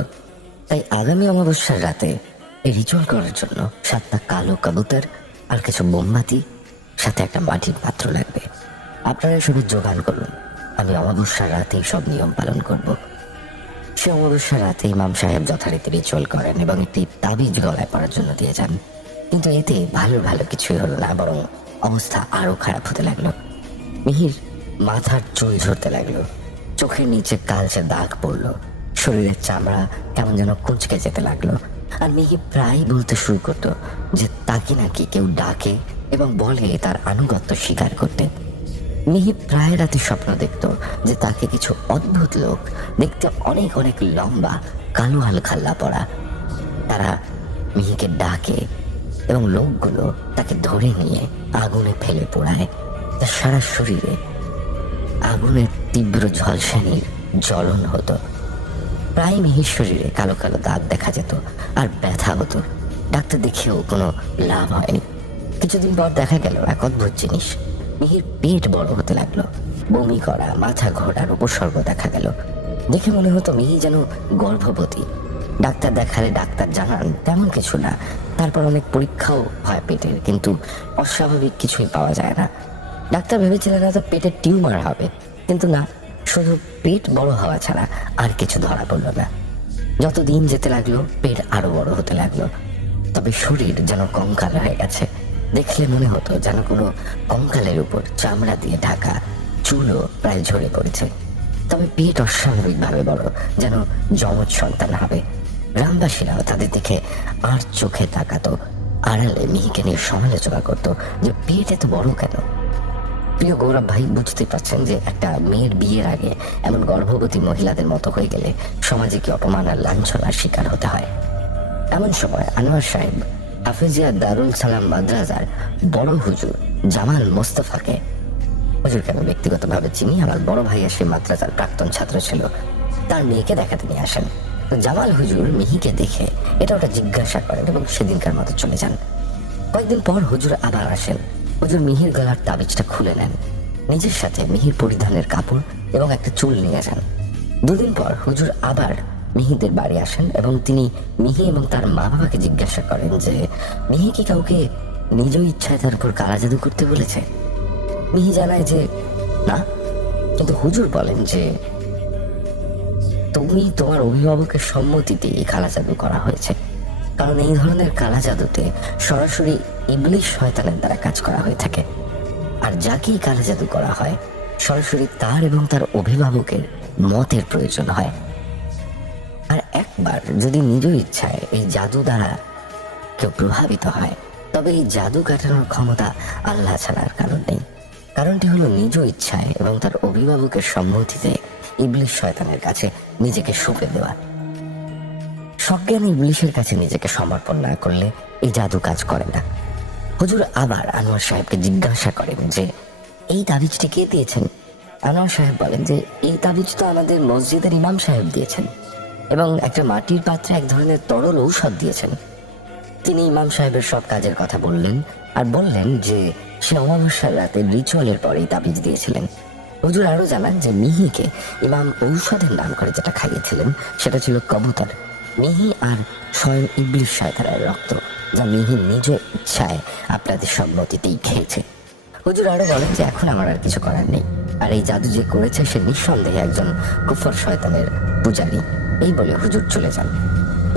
তাই আগামী অমাবস্যার রাতে এই রিচুয়াল করার জন্য 7টা কালো কবুতর আর কিছু মোমবাতি সাথে একটা মাটির পাত্র লাগবে। আপনারা সবাই জোগাড় করুন, আমি অমাবস্যার রাতেই সব নিয়ম পালন করব। সে অমাবস্যার রাতে ইমাম সাহেব যথারীতি রিচুয়াল করেন এবং একটি তাবিজ গলায় পড়ার জন্য দিয়ে যান। কিন্তু এতে ভালো ভালো কিছুই হলো না, বরং অবস্থা আরো খারাপ হতে লাগলো। মিহির মাথার চুল ঝরতে লাগলো, চোখের নিচে কালচে দাগ পড়লো, শরীরের চামড়া কেমন যেন কুঁচকে যেতে লাগলো। আর মিহি প্রায় বলতে শুরু করতো যে তাকে নাকি কেউ ডাকে এবং বলে তার আনুগত্য স্বীকার করতে। মিহি প্রায় রাতে স্বপ্ন দেখতো যে তাকে কিছু অদ্ভুত লোক, দেখতে অনেক অনেক লম্বা, কালো আলখাল্লা পরা, তারা মিহিকে ডাকে এবং লোকগুলো তাকে ধরে নিয়ে আগুনে ফেলে পোড়ায়। তার সারা শরীরে আগুনের তীব্র ঝলসানির জ্বলন হতো। প্রায় মিহির শরীরে কালো কালো দাগ দেখা যেত আর ব্যথা হতো। ডাক্তার দেখেও কোনো লাভ হয়নি। কিছুদিন পর দেখা গেল এক অদ্ভুত জিনিস, মিহির পেট বড় হতে লাগলো, বমি করা, মাথা ঘোরার উপসর্গ দেখা গেল। দেখে মনে হতো মিহি যেন গর্ভবতী। ডাক্তার দেখালে ডাক্তার জানান তেমন কিছু না। তারপর অনেক পরীক্ষাও হয় পেটের, কিন্তু অস্বাভাবিক কিছুই পাওয়া যায় না। ডাক্তার ভেবেছিলেন হয়তো পেটের টিউমার হবে, কিন্তু না, শুধু পেট বড় হওয়া ছাড়া আর কিছু ধরা পড়ল না। যত দিন যেতে লাগলো পেট আরো বড় হতে লাগলো, তবে শরীর যেন কঙ্কাল হয়ে গেছে। দেখলে মনে হতো যেন কোনো কঙ্কালের উপর চামড়া দিয়ে ঢাকা, চুলও প্রায় ঝরে পড়েছে। তবে পেট অস্বাভাবিকভাবে বড়, যেন যমজ সন্তান হবে। গ্রামবাসীরাও তাদের দেখে আর চোখে তাকাতো, আড়ালে মিহিকে নিয়ে সমালোচনা করতো যে পেট এত বড় কেন। প্রিয় গৌরব ভাই, বুঝতে পারছেন যে একটা মেয়ের বিয়ের আগে এমন গর্ভবতী মহিলাদের মতো হয়ে গেলে সমাজে কি অপমান আর লাঞ্ছনার শিকার হতে হয়। এমন সময় আনোয়ার সাহেব হাফেজিয়া দারুল সালাম মাদ্রাসার বড় হুজুর জামাল মোস্তফাকে, হুজুরকে আমি ব্যক্তিগতভাবে চিনি, আমার বড় ভাইয়া সে মাদ্রাসার প্রাক্তন ছাত্র ছিল, তার মেয়েকে দেখাতে নিয়ে আসেন। তো জামাল হুজুর মিহিকে দেখে এটা ওটা জিজ্ঞাসা করেন এবং সেদিনকার মতো চলে যান। কয়েকদিন পর হুজুর আবার আসেন। হুজুর মিহির গলার তাবিজটা খুলে নেন নিজের সাথে মিহির পরিধানের কাপড় এবং একটা চুল নিয়ে যান। দুদিন পর হুজুর আবার মিহিদের বাড়ি আসেন এবং তিনি মিহি এবং তার মা বাবাকে জিজ্ঞাসা করেন যে মিহি কি কাউকে নিজ ইচ্ছায় তার উপর কালা জাদু করতে বলেছে। মিহি জানায় যে না, কিন্তু হুজুর বলেন যে তুমি তোমার অভিভাবকের সম্মতিতে এই কালা জাদু করা হয়েছে, কারণ এই ধরনের কালা জাদুতে সরাসরি ইবলিশ শয়তানের দ্বারা কাজ করা হয়ে থাকে। আর যাকেই কালা জাদু করা হয় সরাসরি তার এবং তার অভিভাবকের মতের প্রয়োজন হয়। আর একবার যদি নিজ ইচ্ছায় এই জাদু দ্বারা কেউ প্রভাবিত হয়, তবে এই জাদু কাটানোর ক্ষমতা আল্লাহ ছাড়ার কারণ নেই। কারণটি হলো নিজ ইচ্ছায় এবং তার অভিভাবকের সম্মতিতে ইবলিশ শয়তানের কাছে নিজেকে সঁপে দেওয়া। সজ্ঞান ইবলিশের কাছে নিজেকে সমর্পণ না করলে এই জাদু কাজ করে না। হুজুর আবার আনোয়ার সাহেবকে জিজ্ঞাসা করেন যে এই তাবিজটি কে দিয়েছেন। আনোয়ার সাহেব বলেন যে এই তাবিজ তো আমাদের মসজিদের ইমাম সাহেব দিয়েছেন এবং একটা মাটির পাত্রে এক ধরনের তরল ঔষধ দিয়েছেন। তিনি ইমাম সাহেবের সব কাজের কথা বললেন আর বললেন যে সে অমাবস্যার রাতে রিচুয়ালের পরেই তাবিজ দিয়েছিলেন। হুজুর আরো জানান যে মিহিকে ইমাম ঔষধের নাম করে যেটা খাইয়েছিলেন সেটা ছিল কবুতর। মিহি আর স্বয়ং ইবলিশ শয়তানের রক্ত, যা মিহি নিজ ইচ্ছায় আপনাদের সম্মতিতেই খেয়েছে। হুজুর আরো বলেন যে এখন আমার আর কিছু করার নেই, আর এই জাদু যে করেছে সে নিঃসন্দেহে একজন কুফর শয়তানের পূজারী। এই বলে হুজুর চলে যান।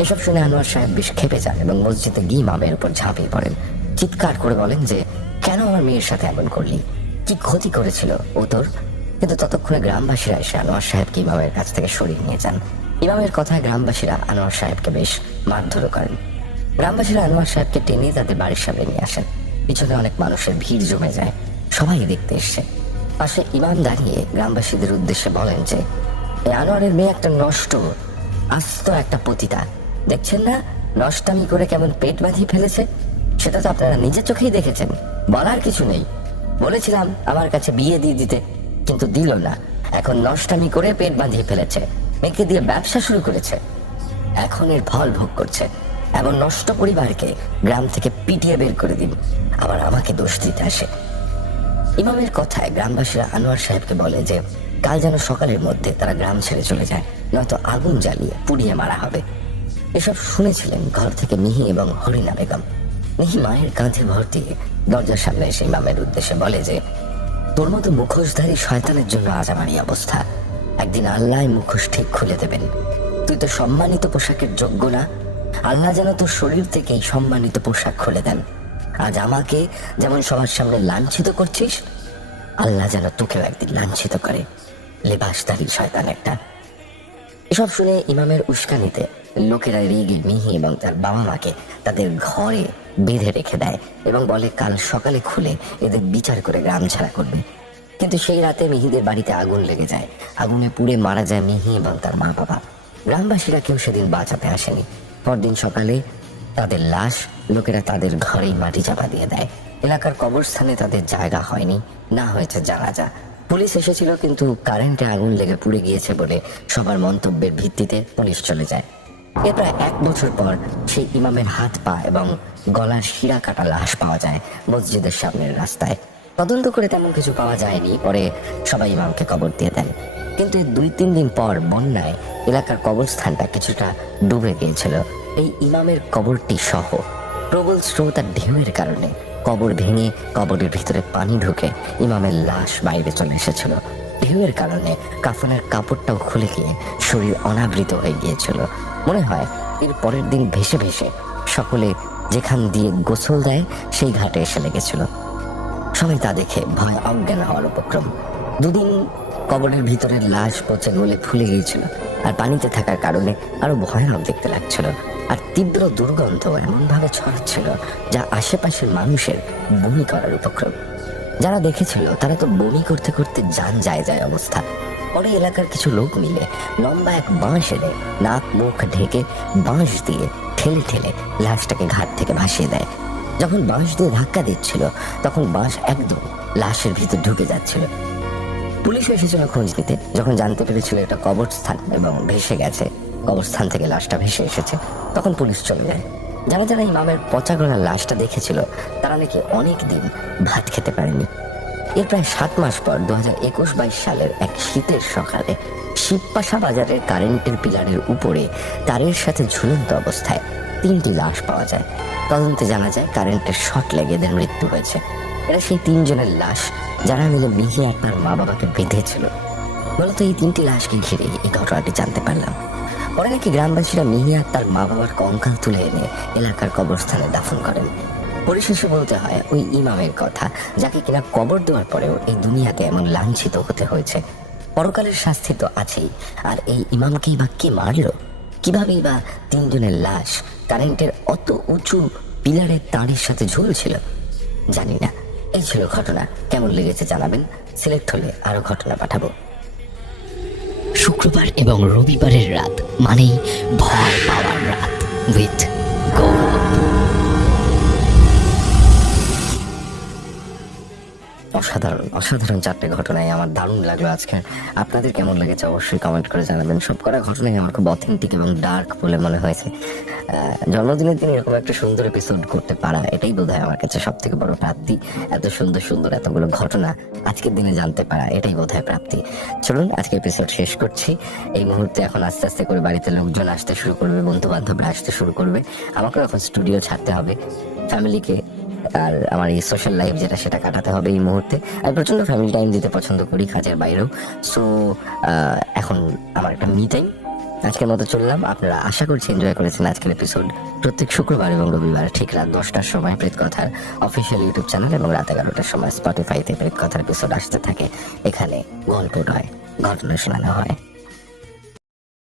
এসব শুনে আনোয়ার সাহেব বেশ খেপে যান এবং মসজিদে গিয়ে ইমামের উপর ঝাঁপিয়ে পড়েন। চিৎকার করে বলেন যে কেন আমার মেয়ের সাথে এমন করলি, কি ক্ষতি করেছিল ও তোর। কিন্তু ততক্ষণে গ্রামবাসীরা এসে আনোয়ার সাহেবকে ইমামের কাছ থেকে সরিয়ে নিয়ে যান। ইমামের কথায় গ্রামবাসীরা আনোয়ার সাহেবকে বেশ মারধর করেন। গ্রামবাসীরা আনোয়ার সাহেবকে টেনে তাদের বাড়ির সামনে নিয়ে আসেন। পিছনে অনেক মানুষের ভিড় জমে যায়, সবাই দেখতে এসছে। পাশে ইমাম দাঁড়িয়ে গ্রামবাসীদের উদ্দেশ্যে বলেন যে এই আনোয়ারের মেয়ে একটা নষ্ট, আস্ত একটা পতিতা। দেখছেন না নষ্টামি করে কেমন পেট বাঁধিয়ে ফেলেছে। সেটা তো আপনারা নিজের চোখেই দেখেছেন, বলার কিছু নেই। বলেছিলাম আমার কাছে বিয়ে দিয়ে দিতে, কিন্তু দিল না। এখন নষ্টামি করে পেট বাঁধিয়ে ফেলেছে, মেয়েকে দিয়ে ব্যবসা শুরু করেছে, এখন এর ফল ভোগ করছে। এমন নষ্ট পরিবারকে গ্রাম থেকে পিটিয়ে বের করে দিন, আবার আমাকে দোষ দিতে আসে। ইমামের কথায় গ্রামবাসীরা আনোয়ার সাহেবকে বলে যে কাল যেন সকালের মধ্যে তারা গ্রাম ছেড়ে চলে যায়, নয়তো আগুন জ্বালিয়ে পুড়িয়ে মারা হবে। এসব শুনেছিলেন ঘর থেকে মিহি এবং হরিণা বেগম। মিহি মায়ের কাঁধে ভর দিয়ে দরজার সামনে এসে ইমামের উদ্দেশ্যে বলে যে তোর মতো মুখোশধারী শয়তানের জন্য আজ আমার এই অবস্থা। একদিন আল্লাহ মুখোশ ঠিক খুলে দেবেন। তুই তো সম্মানিত পোশাকের যোগ্য না, আল্লাহ যেন তোর শরীর থেকে এই সম্মানিত পোশাক খুলে দেন। আজ আমাকে যেমন সবার সামনে লাঞ্ছিত করছিস, আল্লাহ যেন তোকেও একদিন লাঞ্ছিত করে, লেবাসধারী শয়তান একটা। এসব শুনে ইমামের উস্কানিতে লোকেরা রেগে মিহি এবং তার বাবা মাকে তাদের ঘরে বেঁধে রেখে দেয় এবং বলে কাল সকালে খুলে এদের বিচার করে গ্রাম ছাড়া করবে। কিন্তু সেই রাতে মিহিদের বাড়িতে আগুন লেগে যায়, আগুনে পুড়ে মারা যায় মিহি এবং তার মা বাবা। গ্রামবাসীরা কেউ সেদিন বাঁচাতে আসেনি। পরদিন সকালে তাদের লাশ লোকেরা তাদের ঘরেই মাটি চাপা দিয়ে দেয়। এলাকার কবরস্থানে তাদের জায়গা হয়নি, না হয়েছে জানাজা। পুলিশ এসেছিল কিন্তু কারেন্টে আগুন লেগে পুড়ে গিয়েছে বলে সবার মন্তব্যের ভিত্তিতে পুলিশ চলে যায়। এর প্রায় 1 বছর পর সেই ইমামের হাত পা এবং গলার শিরা কাটা লাশ পাওয়া যায় মসজিদের সামনের রাস্তায়। তদন্ত করে তেমন কিছু পাওয়া যায়নি, পরে সবাই ইমামকে কবর দিয়ে দেন। কিন্তু 2-3 দিন পর বন্যায় এলাকার কবরস্থানটা কিছুটা ডুবে গিয়েছিল। এই ইমামের কবরটি সহ প্রবল স্রোত আর ঢেউয়ের কারণে কবর ভেঙে কবরের ভিতরে পানি ঢুকে ইমামের লাশ বাইরে চলে এসেছিল। ঢেউয়ের কারণে কাফনের কাপড়টাও খুলে গিয়ে শরীর অনাবৃত হয়ে গিয়েছিল। মনে হয় এর পরের দিন ভেসে ভেসে সকলে যেখান দিয়ে গোসল দেয় সেই ঘাটে এসে লেগেছিল। সবাই তা দেখে ভয় অজ্ঞান হওয়ার উপক্রম। 2 দিন কবরের ভিতরের লাশ পচে গলে ফুলে গিয়েছিল আর পানিতে থাকার কারণে আরো ভয়ানক দেখতে লাগছিল। আর তীব্র দুর্গন্ধ এমনভাবে ছড়াচ্ছিল যা আশেপাশের মানুষের বমি করার উপক্রম। যারা দেখেছিল তারা তো বমি করতে করতে জান যায় যায় অবস্থা। পরে এলাকার কিছু লোক মিলে লম্বা এক বাঁশ এনে নাক মুখ ঢেকে বাঁশ দিয়ে ঠেলে ঠেলে লাশটাকে ঘাট থেকে ভাসিয়ে দেয়। যখন বাঁশ দিয়ে ধাক্কা দিচ্ছিল তখন বাঁশ একদম লাশের ভিতর ঢুকে যাচ্ছিল। পুলিশ এসেছিল খোঁজ নিতে। যখন জানতে পেরেছিল এটা কবরস্থান এবং ভেসে গেছে, কবরস্থান থেকে লাশটা ভেসে এসেছে, তখন পুলিশ চলে যায়। যারা যারা ইমামের পচা গলার লাশটা দেখেছিল তারা নাকি অনেক দিন ভাত খেতে পারেনি। এর প্রায় 7 মাস পর 2021-22 সালের এক শীতের সকালে শিবপাশা বাজারের কারেন্টের পিলারের উপরে তারের সাথে ঝুলন্ত অবস্থায় 3টি লাশ পাওয়া যায়। তদন্তে জানা যায় কারেন্টের শর্ট লেগে এদের মৃত্যু হয়েছে। এরা সেই 3 জনের লাশ যারা মিলে মিহি আর তার মা বাবাকে বেঁধেছিল। মূলত এই 3টি লাশকে ঘিরে এই ঘটনাটি জানতে পারলাম। পরে নাকি গ্রামবাসীরা মিহি আর তার মা বাবার কঙ্কাল তুলে এনে এলাকার কবরস্থানে দাফন করেন। পরিশেষে বলতে হয় ওই ইমামের কথা, যাকে কিনা কবর দেওয়ার পরেও এই দুনিয়াতে এমন লাঞ্ছিত হতে হয়েছে। পরকালের শাস্তি তো আছেই, আর এই ইমামকেই বা কে মারলো? কিভাবেই বা 3 জনের লাশ কারেন্টের অত উঁচু পিলারের তারের সাথে ঝুলছিল জানি না। এই ছিল ঘটনা। কেমন লেগেছে জানাবেন। সিলেক্ট হলে আরো ঘটনা পাঠাবো। শুক্রবার এবং রবিবারের রাত মানেই ভয় পাওয়ার রাত উইথ গৌরব। অসাধারণ অসাধারণ 4টে ঘটনায় আমার দারুণ লাগলো আজকে। আপনাদের কেমন লেগেছে অবশ্যই কমেন্ট করে জানাবেন। সবকটা ঘটনাই আমার খুব অথেন্টিক এবং ডার্ক বলে মনে হয়েছে। জন্মদিনের দিন এরকম একটা সুন্দর এপিসোড করতে পারা, এটাই বোধহয় আমার কাছে সব থেকে বড় প্রাপ্তি। এত সুন্দর সুন্দর এতগুলো ঘটনা আজকের দিনে জানতে পারা, এটাই বোধহয় প্রাপ্তি। চলুন আজকে এপিসোড শেষ করছি। এই মুহূর্তে এখন আস্তে আস্তে করে বাড়িতে লোকজন আসতে শুরু করবে, বন্ধু বান্ধবরা আসতে শুরু করবে। আমাকেও এখন স্টুডিও ছাড়তে হবে, ফ্যামিলিকে আর আমার এই সোশ্যাল লাইফ যেটা সেটা কাটাতে হবে এই মুহূর্তে। আমি প্রচন্ড ফ্যামিলি টাইম দিতে পছন্দ করি কাজের বাইরেও। সো এখন আমার একটা মি টাইম। আজকের মতো চললাম। আপনারা আশা করছি এনজয় করেছেন আজকের এপিসোড। প্রত্যেক শুক্রবার এবং রবিবার ঠিক রাত 10টার সময় প্রেতকথার অফিসিয়াল ইউটিউব চ্যানেল এবং রাত 11টার সময় স্পটিফাইতে প্রেতকথার এপিসোড আসতে থাকে। এখানে গল্প নয়, ঘটনা শোনানো হয়।